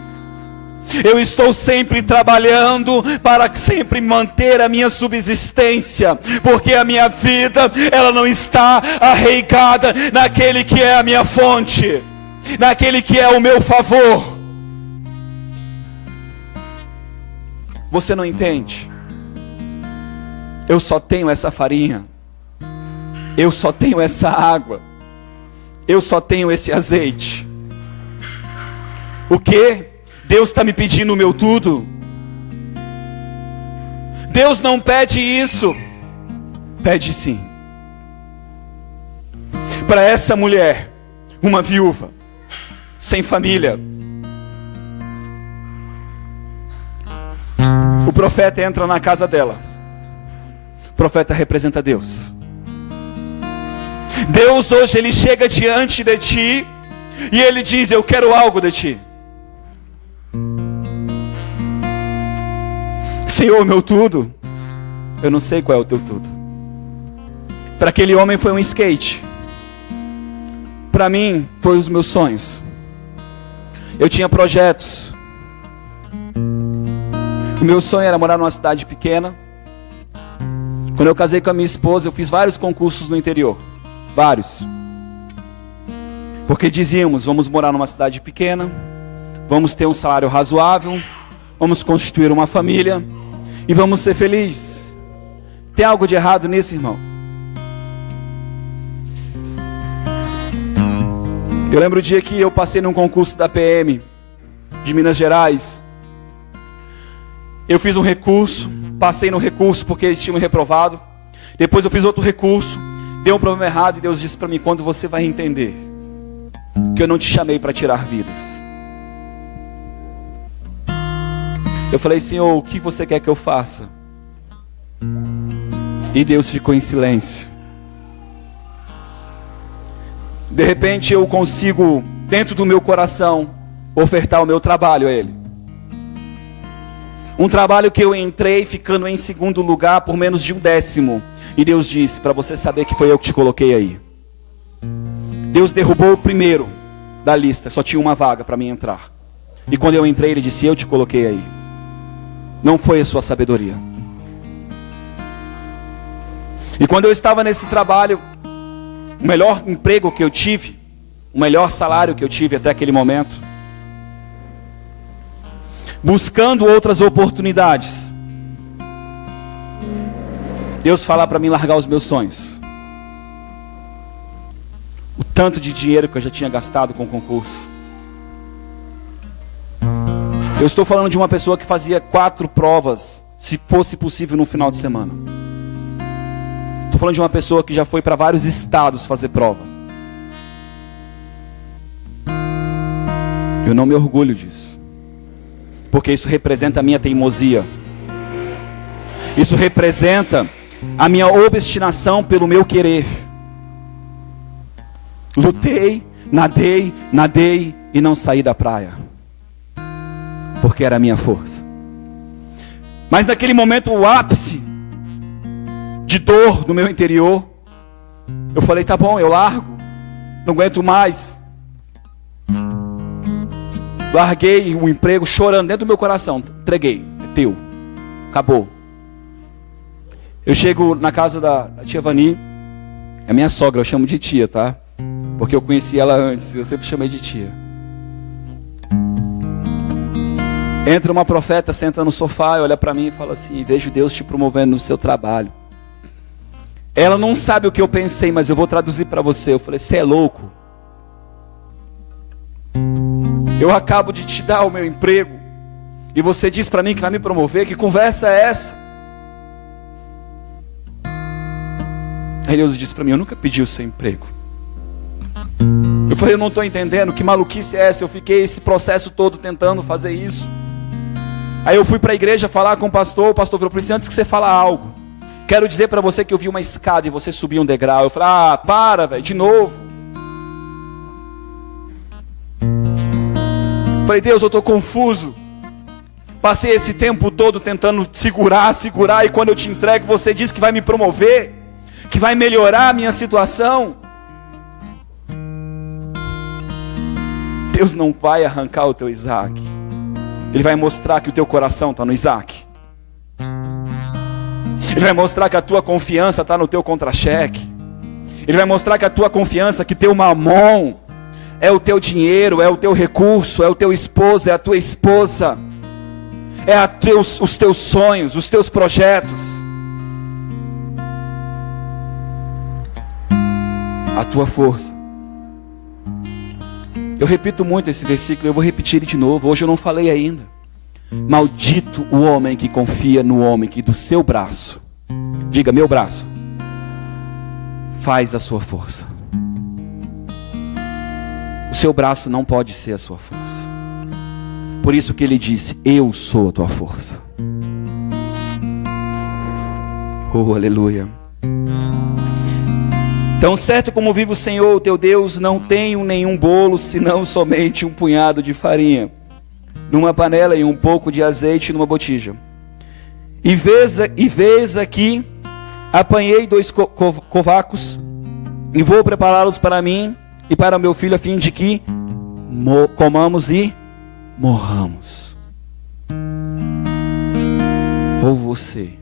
Eu estou sempre trabalhando para sempre manter a minha subsistência, porque a minha vida, ela não está arraigada naquele que é a minha fonte, naquele que é o meu favor. Você não entende? Eu só tenho essa farinha, eu só tenho essa água, eu só tenho esse azeite. O que? Deus está me pedindo o meu tudo? Deus não pede isso. Pede sim. Para essa mulher, uma viúva, sem família, o profeta entra na casa dela. O profeta representa Deus. Deus hoje, Ele chega diante de ti e Ele diz: eu quero algo de ti. Senhor, meu tudo. Eu não sei qual é o teu tudo. Para aquele homem foi um skate. Para mim, foi os meus sonhos. Eu tinha projetos. O meu sonho era morar numa cidade pequena. Quando eu casei com a minha esposa, eu fiz vários concursos no interior. Vários. Porque dizíamos: vamos morar numa cidade pequena, vamos ter um salário razoável, vamos constituir uma família e vamos ser felizes. Tem algo de errado nisso, irmão? Eu lembro o dia que eu passei num concurso da PM de Minas Gerais. Eu fiz um recurso, passei no recurso porque eles tinham me reprovado. Depois eu fiz outro recurso, deu um problema errado e Deus disse para mim: quando você vai entender que eu não te chamei para tirar vidas. Eu falei: Senhor, o que você quer que eu faça? E Deus ficou em silêncio. De repente eu consigo, dentro do meu coração, ofertar o meu trabalho a Ele. Um trabalho que eu entrei ficando em segundo lugar por menos de 1/10. E Deus disse: para você saber que foi eu que te coloquei aí. Deus derrubou o primeiro da lista, só tinha uma vaga para mim entrar. E quando eu entrei, Ele disse: eu te coloquei aí. Não foi a sua sabedoria. E quando eu estava nesse trabalho, o melhor emprego que eu tive, o melhor salário que eu tive até aquele momento, buscando outras oportunidades, Deus fala para mim largar os meus sonhos. O tanto de dinheiro que eu já tinha gastado com o concurso. Eu estou falando de uma pessoa que fazia 4 provas, se fosse possível, no final de semana. Estou falando de uma pessoa que já foi para vários estados fazer prova. Eu não me orgulho disso, porque isso representa a minha teimosia. Isso representa a minha obstinação pelo meu querer. Lutei, nadei e não saí da praia, porque era a minha força. Mas naquele momento, o ápice de dor no meu interior, eu falei: tá bom, eu largo, não aguento mais. Larguei o emprego chorando dentro do meu coração. Entreguei, é teu, acabou. Eu chego na casa da tia Vani, é minha sogra, eu chamo de tia, tá? Porque eu conheci ela antes, eu sempre chamei de tia. Entra uma profeta, senta no sofá e olha para mim e fala assim: vejo Deus te promovendo no seu trabalho. Ela não sabe o que eu pensei, mas eu vou traduzir para você. Eu falei: você é louco? Eu acabo de te dar o meu emprego e você diz para mim que vai me promover? Que conversa é essa? Aí Deus disse para mim: eu nunca pedi o seu emprego. Eu falei: eu não estou entendendo, que maluquice é essa? Eu fiquei esse processo todo tentando fazer isso. Aí eu fui para a igreja falar com o pastor virou para mim: antes que você falar algo, Quero dizer para você que eu vi uma escada e você subiu um degrau. Eu falei, para, velho, de novo. Falei, Deus, eu estou confuso. Passei esse tempo todo tentando segurar, e quando eu te entrego, você diz que vai me promover, que vai melhorar a minha situação. Deus não vai arrancar o teu Isaac. Ele vai mostrar que o teu coração está no Isaac. Ele vai mostrar que a tua confiança está no teu contra-cheque. Ele vai mostrar que a tua confiança, que teu mamon é o teu dinheiro, é o teu recurso, é o teu esposo, é a tua esposa, é os teus sonhos, os teus projetos, a tua força. Eu repito muito esse versículo, eu vou repetir ele de novo. Hoje eu não falei ainda. Maldito o homem que confia no homem que do seu braço, diga, meu braço, faz a sua força. O seu braço não pode ser a sua força. Por isso que ele disse, eu sou a tua força. Oh, aleluia. Tão certo como vive o Senhor, o teu Deus, não tenho nenhum bolo, senão somente um punhado de farinha, numa panela e um pouco de azeite numa botija. E vês aqui, apanhei 2 covacos, e vou prepará-los para mim e para meu filho, a fim de que comamos e morramos. Ou você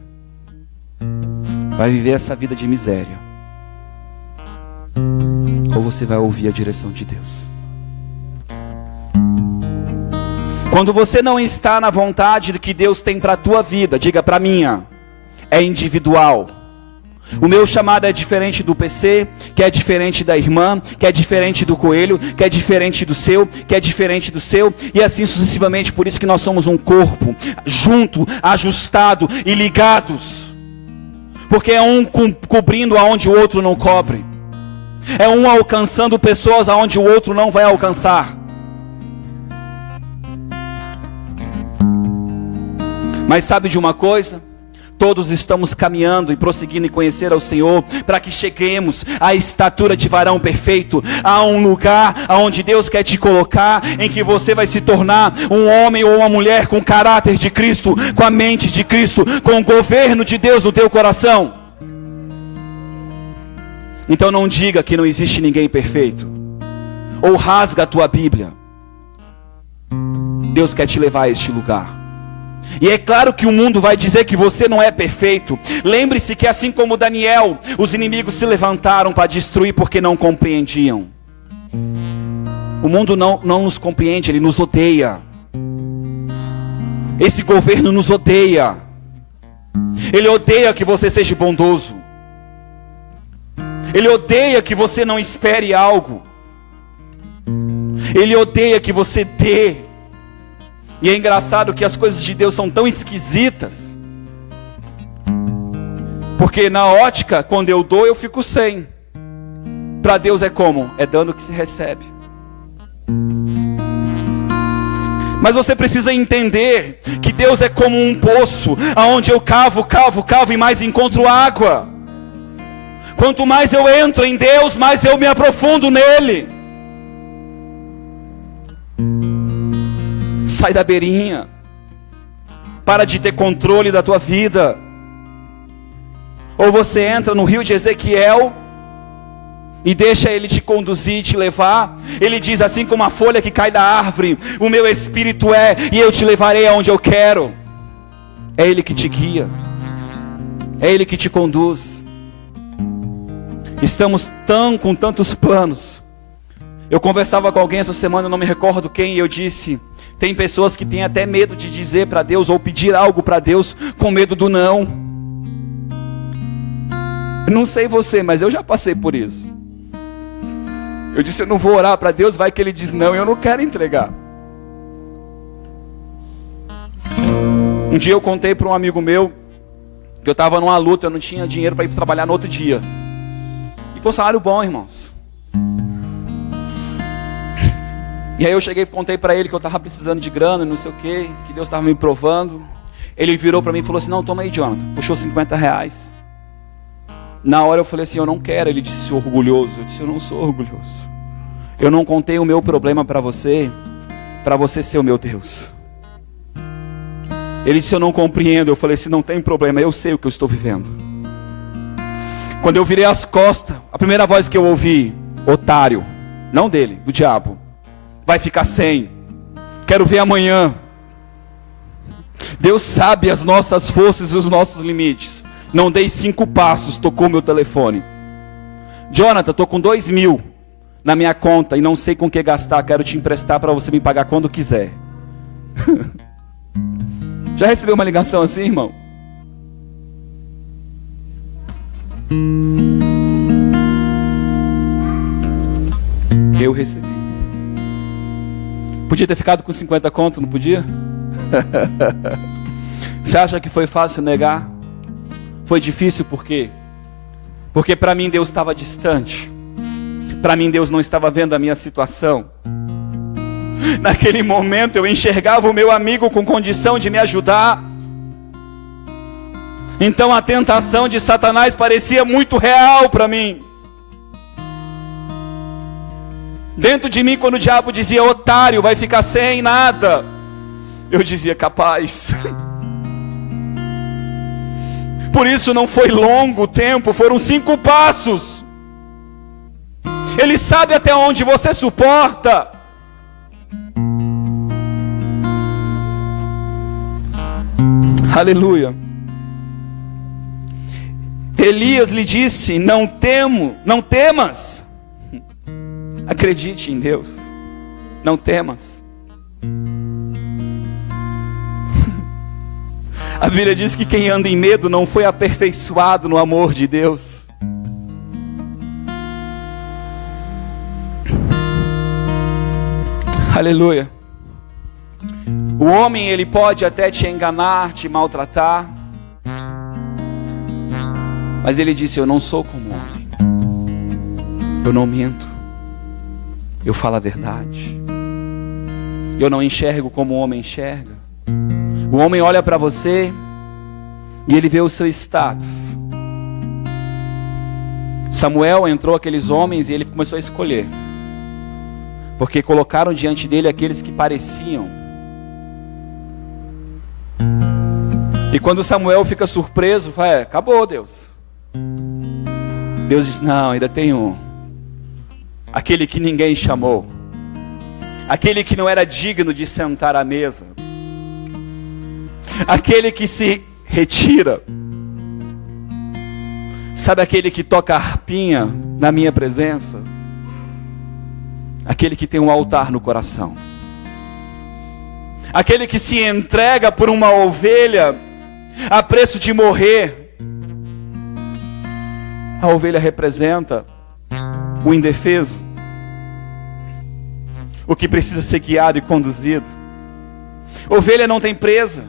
vai viver essa vida de miséria, ou você vai ouvir a direção de Deus. Quando você não está na vontade que Deus tem para a tua vida, diga, para minha, é individual. O meu chamado é diferente do PC, que é diferente da irmã, que é diferente do coelho, que é diferente do seu, que é diferente do seu, e assim sucessivamente. Por isso que nós somos um corpo, junto, ajustado e ligados, porque é um cobrindo aonde o outro não cobre, é um alcançando pessoas aonde o outro não vai alcançar. Mas sabe de uma coisa? Todos estamos caminhando e prosseguindo em conhecer ao Senhor, para que cheguemos à estatura de varão perfeito, a um lugar onde Deus quer te colocar, em que você vai se tornar um homem ou uma mulher com o caráter de Cristo, com a mente de Cristo, com o governo de Deus no teu coração. Então não diga que não existe ninguém perfeito, ou rasga a tua Bíblia. Deus quer te levar a este lugar. E é claro que o mundo vai dizer que você não é perfeito. Lembre-se que assim como Daniel, os inimigos se levantaram para destruir porque não compreendiam. O mundo não nos compreende, ele nos odeia. Esse governo nos odeia. Ele odeia que você seja bondoso. Ele odeia que você não espere algo. Ele odeia que você dê. E é engraçado que as coisas de Deus são tão esquisitas, porque na ótica, quando eu dou, eu fico sem. Para Deus é como? É dando que se recebe. Mas você precisa entender que Deus é como um poço, aonde eu cavo e mais encontro água. Quanto mais eu entro em Deus, mais eu me aprofundo nele. Sai da beirinha. Para de ter controle da tua vida. Ou você entra no rio de Ezequiel e deixa ele te conduzir, te levar. Ele diz assim como a folha que cai da árvore, o meu espírito é, e eu te levarei aonde eu quero. É ele que te guia. É ele que te conduz. Estamos com tantos planos. Eu conversava com alguém essa semana, eu não me recordo quem, e eu disse, tem pessoas que têm até medo de dizer para Deus, ou pedir algo para Deus, com medo do não. Eu não sei você, mas eu já passei por isso. Eu disse, eu não vou orar para Deus, vai que Ele diz não, eu não quero entregar. Um dia eu contei para um amigo meu, que eu estava numa luta, eu não tinha dinheiro para ir trabalhar no outro dia. E com salário bom, irmãos. E aí eu cheguei e contei para ele que eu estava precisando de grana, não sei o que Deus estava me provando. Ele virou para mim e falou assim, não, toma aí, Jonathan. Puxou R$50. Na hora eu falei assim, eu não quero. Ele disse, orgulhoso. Eu disse, eu não sou orgulhoso. Eu não contei o meu problema para você ser o meu Deus. Ele disse, eu não compreendo. Eu falei assim, não tem problema, eu sei o que eu estou vivendo. Quando eu virei as costas, a primeira voz que eu ouvi, otário, não dele, do diabo, vai ficar sem, quero ver amanhã. Deus sabe as nossas forças e os nossos limites. Não dei 5 passos, tocou meu telefone. Jonathan, estou com 2.000 na minha conta e não sei com o que gastar, quero te emprestar para você me pagar quando quiser. Já recebeu uma ligação assim, irmão? Eu recebi. Podia ter ficado com 50 contos, não podia? Você acha que foi fácil negar? Foi difícil por quê? Porque para mim Deus estava distante. Para mim Deus não estava vendo a minha situação. Naquele momento eu enxergava o meu amigo com condição de me ajudar. Então a tentação de Satanás parecia muito real para mim. Dentro de mim, quando o diabo dizia, otário, vai ficar sem nada, eu dizia, capaz. Por isso não foi longo o tempo, foram 5 passos. Ele sabe até onde você suporta. Aleluia. Elias lhe disse, não temas. Acredite em Deus, não temas. A Bíblia diz que quem anda em medo não foi aperfeiçoado no amor de Deus. Aleluia. O homem, ele pode até te enganar, te maltratar, mas ele disse, eu não sou como homem. Eu não minto. Eu falo a verdade. Eu não enxergo como o homem enxerga. O homem olha para você e ele vê o seu status. Samuel entrou aqueles homens e ele começou a escolher. Porque colocaram diante dele aqueles que pareciam. E quando Samuel fica surpreso, fala, acabou Deus. Deus diz, não, ainda tem um. Aquele que ninguém chamou. Aquele que não era digno de sentar à mesa. Aquele que se retira. Sabe aquele que toca a harpinha na minha presença? Aquele que tem um altar no coração. Aquele que se entrega por uma ovelha a preço de morrer. A ovelha representa o indefeso, o que precisa ser guiado e conduzido. Ovelha não tem presa.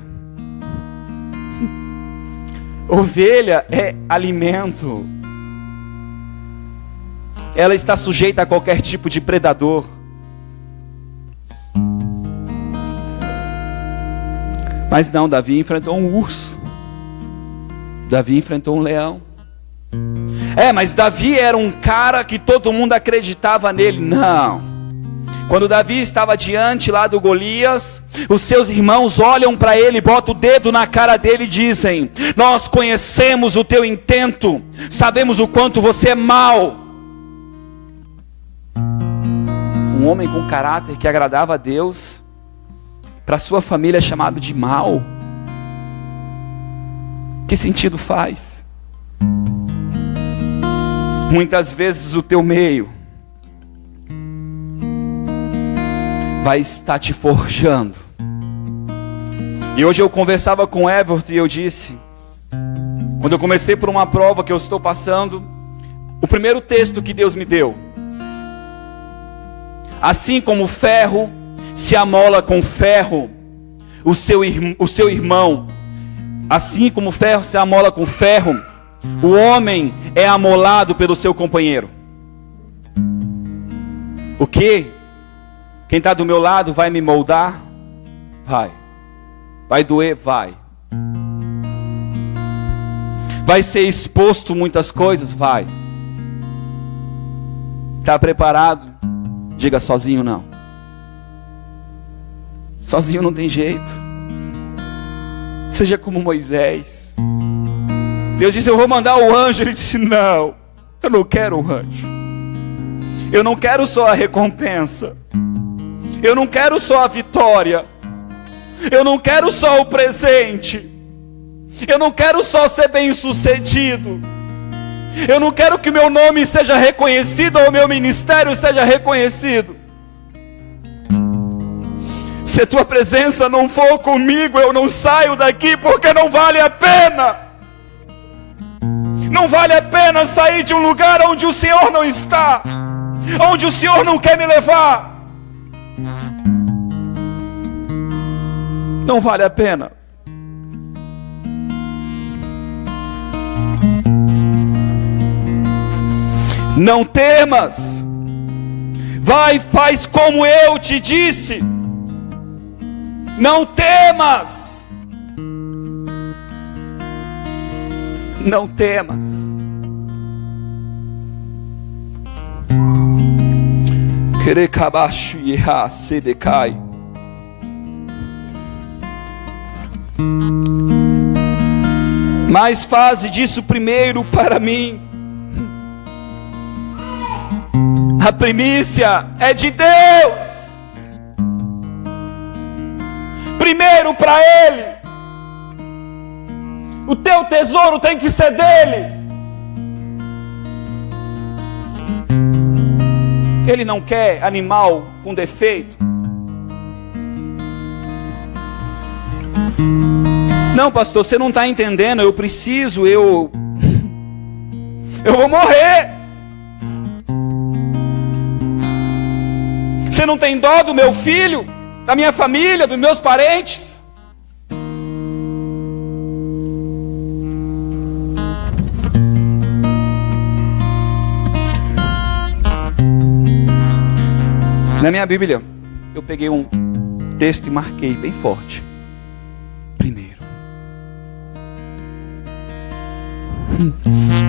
Ovelha é alimento. Ela está sujeita a qualquer tipo de predador. Mas não, Davi enfrentou um urso. Davi enfrentou um leão. Mas Davi era um cara que todo mundo acreditava nele. Não. Quando Davi estava diante lá do Golias, os seus irmãos olham para ele, botam o dedo na cara dele e dizem, nós conhecemos o teu intento, sabemos o quanto você é mau. Um homem com caráter que agradava a Deus, para sua família é chamado de mau. Que sentido faz? Muitas vezes o teu meio vai estar te forjando. E hoje eu conversava com o Everton e eu disse, quando eu comecei por uma prova que eu estou passando, o primeiro texto que Deus me deu, assim como o ferro se amola com ferro, o seu irmão, assim como o ferro se amola com ferro, o homem é amolado pelo seu companheiro. O que? Quem está do meu lado vai me moldar? Vai. Vai doer? Vai. Vai ser exposto muitas coisas? Vai. Está preparado? Diga: sozinho não. Sozinho não tem jeito. Seja como Moisés. Deus disse: eu vou mandar o anjo. Ele disse: não, eu não quero o anjo. Eu não quero só a recompensa. Eu não quero só a vitória. Eu não quero só o presente. Eu não quero só ser bem-sucedido. Eu não quero que meu nome seja reconhecido ou meu ministério seja reconhecido. Se a tua presença não for comigo, eu não saio daqui, porque não vale a pena. Não vale a pena sair de um lugar onde o Senhor não está, onde o Senhor não quer me levar. Não vale a pena. Não temas. Vai, faz como eu te disse. Não temas. Não temas. Kerecabaxo e sedecai. Mas faze disso primeiro para mim. A primícia é de Deus. Primeiro para Ele. O teu tesouro tem que ser dele. Ele não quer animal com defeito. Não, pastor, você não está entendendo. Eu vou morrer. Você não tem dó do meu filho, da minha família, dos meus parentes? Na minha Bíblia, eu peguei um texto e marquei bem forte. Primeiro.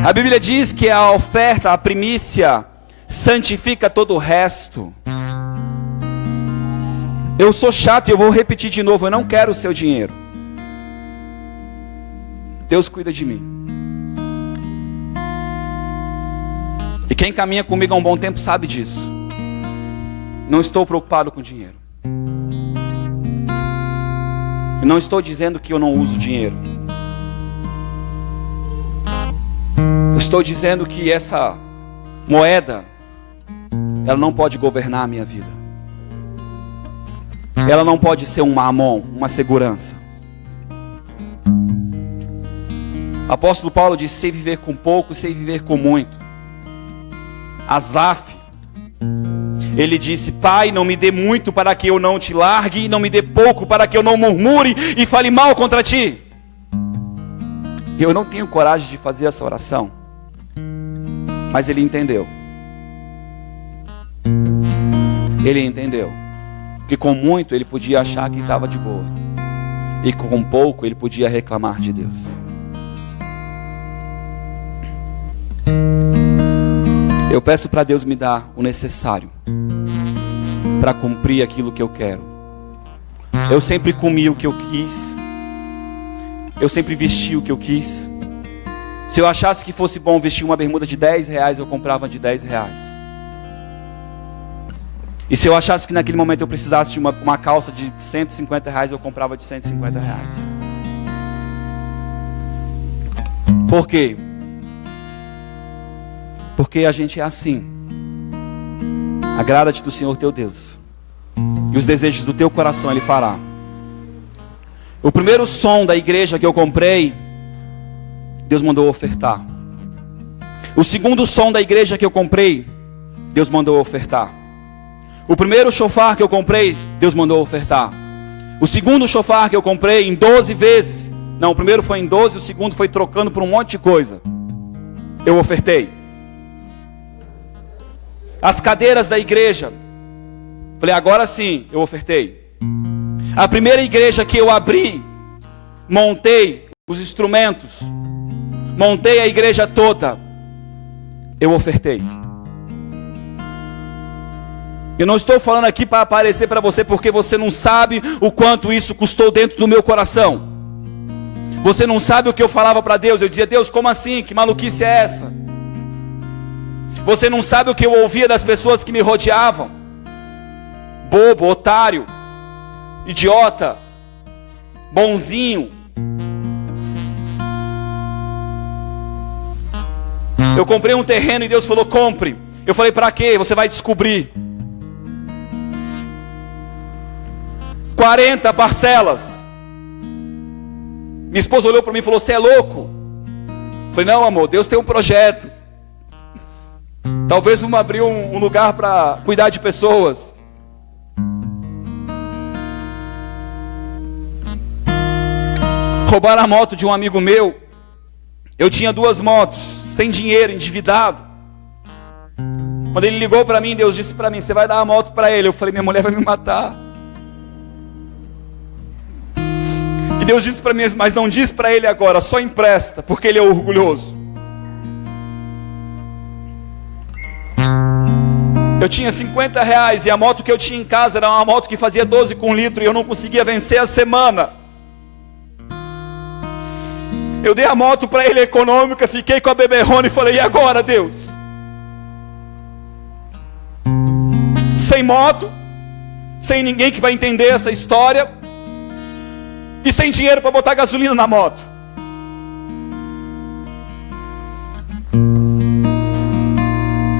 A Bíblia diz que a oferta, a primícia, santifica todo o resto. Eu sou chato e eu vou repetir de novo. Eu não quero o seu dinheiro. Deus cuida de mim. E quem caminha comigo há um bom tempo sabe disso. Não estou preocupado com dinheiro. Eu não estou dizendo que eu não uso dinheiro. Eu estou dizendo que essa moeda, ela não pode governar a minha vida. Ela não pode ser um mamon, uma segurança. Apóstolo Paulo disse: sei viver com pouco, sei viver com muito. Asaf, ele disse: Pai, não me dê muito para que eu não te largue, e não me dê pouco para que eu não murmure e fale mal contra ti. Eu não tenho coragem de fazer essa oração, mas ele entendeu. Ele entendeu que com muito ele podia achar que estava de boa, e com pouco ele podia reclamar de Deus. Eu peço para Deus me dar o necessário para cumprir aquilo que eu quero. Eu sempre comi o que eu quis. Eu sempre vesti o que eu quis. Se eu achasse que fosse bom vestir uma bermuda de R$10, eu comprava de R$10. E se eu achasse que naquele momento eu precisasse de uma calça de R$150, eu comprava de R$150. Por quê? Porque a gente é assim. Agrada-te do Senhor teu Deus, e os desejos do teu coração Ele fará. O primeiro som da igreja que eu comprei, Deus mandou ofertar. O segundo som da igreja que eu comprei, Deus mandou ofertar. O primeiro chofar que eu comprei, Deus mandou ofertar. O segundo chofar que eu comprei em 12 vezes. Não, o primeiro foi em 12, o segundo foi trocando por um monte de coisa. Eu ofertei. As cadeiras da igreja, falei, agora sim, eu ofertei. A primeira igreja que eu abri, montei os instrumentos, montei a igreja toda, eu ofertei. Eu não estou falando aqui para aparecer para você, porque você não sabe o quanto isso custou dentro do meu coração. Você não sabe o que eu falava para Deus. Eu dizia: Deus, como assim? Que maluquice é essa? Você não sabe o que eu ouvia das pessoas que me rodeavam. Bobo, otário, idiota, bonzinho. Eu comprei um terreno e Deus falou: compre. Eu falei: para quê? Você vai descobrir. 40 parcelas. Minha esposa olhou para mim e falou: você é louco? Eu falei: não, amor, Deus tem um projeto. Talvez vamos abrir um lugar para cuidar de pessoas. Roubaram a moto de um amigo meu. Eu tinha 2 motos, sem dinheiro, endividado. Quando ele ligou para mim, Deus disse para mim: você vai dar a moto para ele. Eu falei: minha mulher vai me matar. E Deus disse para mim: mas não diz para ele agora, só empresta, porque ele é orgulhoso. Eu tinha 50 reais e a moto que eu tinha em casa era uma moto que fazia 12 com litro e eu não conseguia vencer a semana. Eu dei a moto para ele econômica, fiquei com a beberrona e falei: e agora, Deus? Sem moto, sem ninguém que vai entender essa história e sem dinheiro para botar gasolina na moto.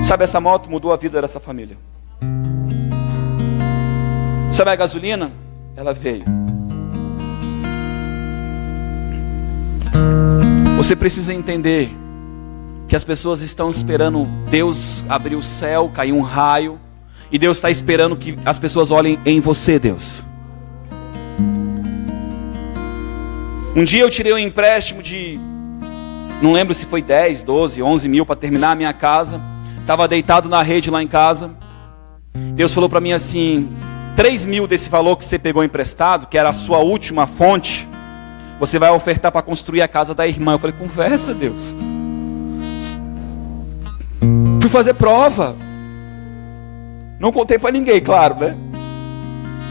Sabe, essa moto mudou a vida dessa família. Sabe a gasolina? Ela veio. Você precisa entender que as pessoas estão esperando Deus abrir o céu, cair um raio, e Deus está esperando que as pessoas olhem em você, Deus. Um dia eu tirei um empréstimo de, não lembro se foi 10, 12, 11 mil para terminar a minha casa. Estava deitado na rede lá em casa. Deus falou para mim assim: 3 mil desse valor que você pegou emprestado, que era a sua última fonte, você vai ofertar para construir a casa da irmã. Eu falei: conversa, Deus. Fui fazer prova. Não contei para ninguém, claro, né?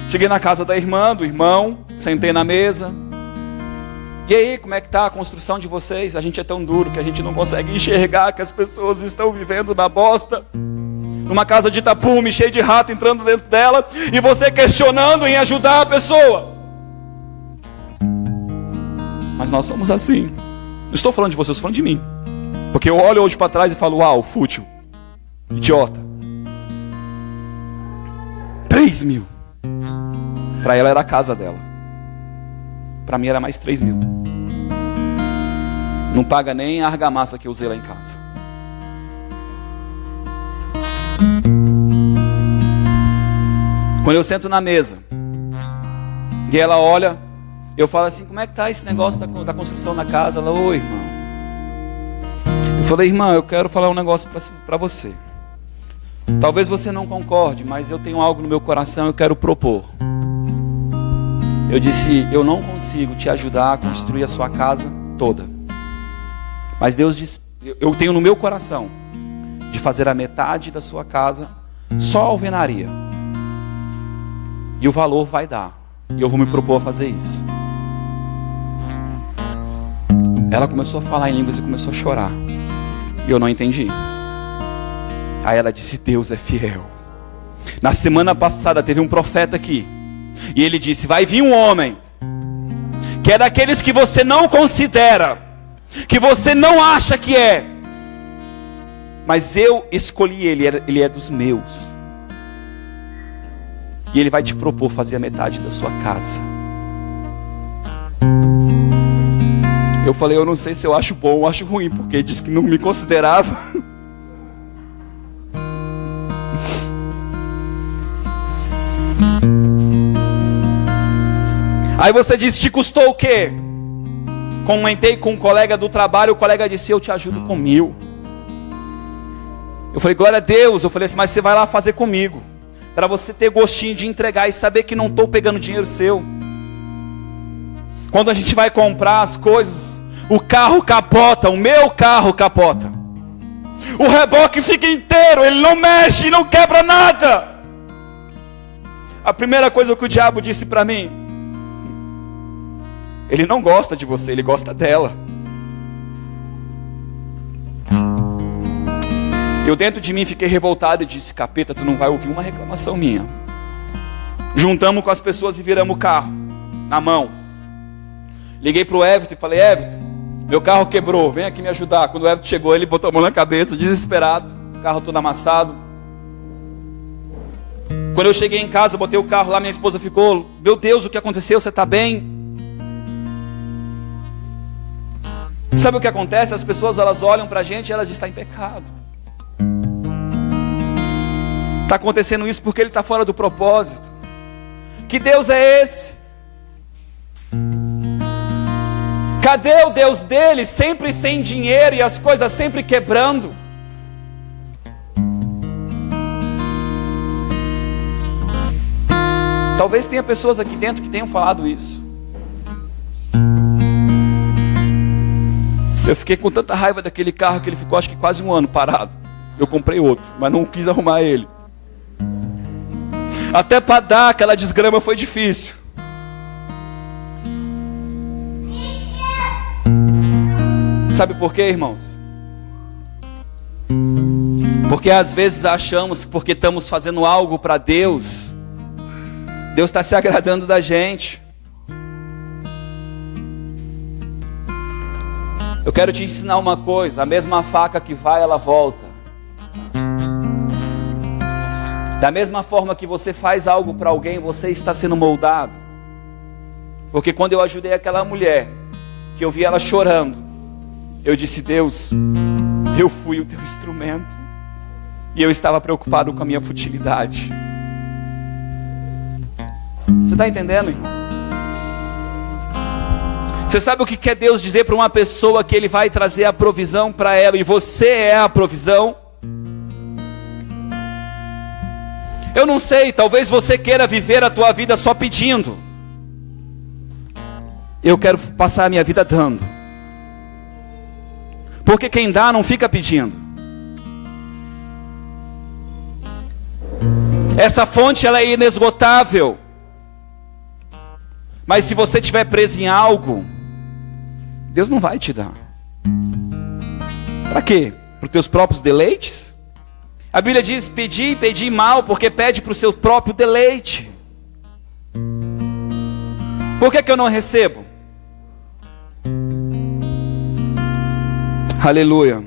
Cheguei na casa da irmã, do irmão, sentei na mesa. E aí, como é que está a construção de vocês? A gente é tão duro que a gente não consegue enxergar que as pessoas estão vivendo na bosta, numa casa de tapume, cheia de rato entrando dentro dela, e você questionando em ajudar a pessoa. Mas nós somos assim. Não estou falando de você, estou falando de mim. Porque eu olho hoje para trás e falo: uau, fútil, idiota. 3 mil. Para ela era a casa dela. Para mim era mais 3 mil. Não paga nem a argamassa que eu usei lá em casa. Quando eu sento na mesa e ela olha, eu falo assim: como é que está esse negócio da construção da casa? Ela: oi, irmão. Eu falei: irmã, eu quero falar um negócio para você. Talvez você não concorde, mas eu tenho algo no meu coração e eu quero propor. Eu disse: eu não consigo te ajudar a construir a sua casa toda, mas Deus disse, eu tenho no meu coração de fazer a metade da sua casa só alvenaria, e o valor vai dar, e eu vou me propor a fazer isso. Ela começou a falar em línguas e começou a chorar, e eu não entendi. Aí ela disse: Deus é fiel. Na semana passada teve um profeta aqui, e ele disse: vai vir um homem, que é daqueles que você não considera, que você não acha que é, mas eu escolhi ele, ele é dos meus, e ele vai te propor fazer a metade da sua casa. Eu falei: eu não sei se eu acho bom ou acho ruim, porque ele disse que não me considerava. Aí você disse: te custou o quê? Comentei com um colega do trabalho, o colega disse: eu te ajudo com 1.000. Eu falei: glória a Deus. Eu falei assim: mas você vai lá fazer comigo, para você ter gostinho de entregar e saber que não estou pegando dinheiro seu. Quando a gente vai comprar as coisas, o carro capota, o meu carro capota. O reboque fica inteiro, ele não mexe, não quebra nada. A primeira coisa que o diabo disse para mim: ele não gosta de você, ele gosta dela. Eu dentro de mim fiquei revoltado e disse: capeta, tu não vai ouvir uma reclamação minha. Juntamos com as pessoas e viramos o carro na mão. Liguei pro Everton e falei: Everton, meu carro quebrou, vem aqui me ajudar. Quando o Everton chegou, ele botou a mão na cabeça, desesperado, o carro todo amassado. Quando eu cheguei em casa, botei o carro lá, minha esposa ficou: meu Deus, o que aconteceu? Você está bem? Sabe o que acontece? As pessoas, elas olham para a gente e elas dizem: está em pecado. Está acontecendo isso porque ele está fora do propósito. Que Deus é esse? Cadê o Deus dele? Sempre sem dinheiro e as coisas sempre quebrando. Talvez tenha pessoas aqui dentro que tenham falado isso. Eu fiquei com tanta raiva daquele carro que ele ficou acho que quase um ano parado. Eu comprei outro, mas não quis arrumar ele. Até para dar aquela desgrama foi difícil. Sabe por quê, irmãos? Porque às vezes achamos que porque estamos fazendo algo para Deus, Deus está se agradando da gente. Eu quero te ensinar uma coisa: a mesma faca que vai, ela volta. Da mesma forma que você faz algo para alguém, você está sendo moldado. Porque quando eu ajudei aquela mulher, que eu vi ela chorando, eu disse: Deus, eu fui o teu instrumento, e eu estava preocupado com a minha futilidade. Você está entendendo, irmão? Você sabe o que quer Deus dizer para uma pessoa? Que Ele vai trazer a provisão para ela, e você é a provisão? Eu não sei, talvez você queira viver a tua vida só pedindo. Eu quero passar a minha vida dando. Porque quem dá não fica pedindo. Essa fonte, ela é inesgotável. Mas se você estiver preso em algo, Deus não vai te dar. Para quê? Para os teus próprios deleites? A Bíblia diz: pedi e pedi mal, porque pede para o seu próprio deleite. Por que eu não recebo? Aleluia.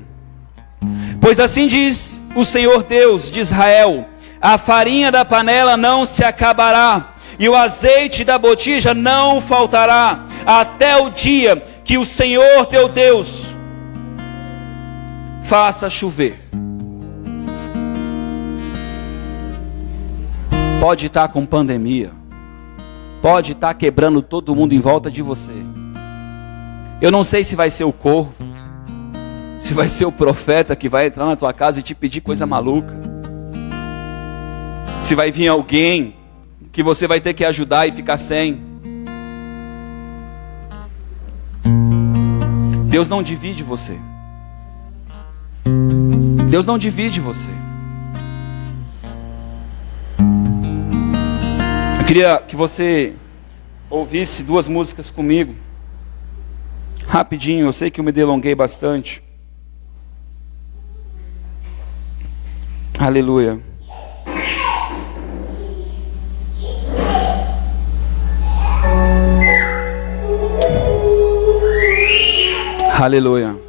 Pois assim diz o Senhor Deus de Israel: a farinha da panela não se acabará, e o azeite da botija não faltará, até o dia que o Senhor teu Deus faça chover. Pode estar com pandemia, pode estar quebrando todo mundo em volta de você. Eu não sei se vai ser o corvo, se vai ser o profeta que vai entrar na tua casa e te pedir coisa maluca, se vai vir alguém que você vai ter que ajudar e ficar sem. Deus não divide você. Deus não divide você. Eu queria que você ouvisse duas músicas comigo. Rapidinho, eu sei que eu me delonguei bastante. Aleluia. Aleluia.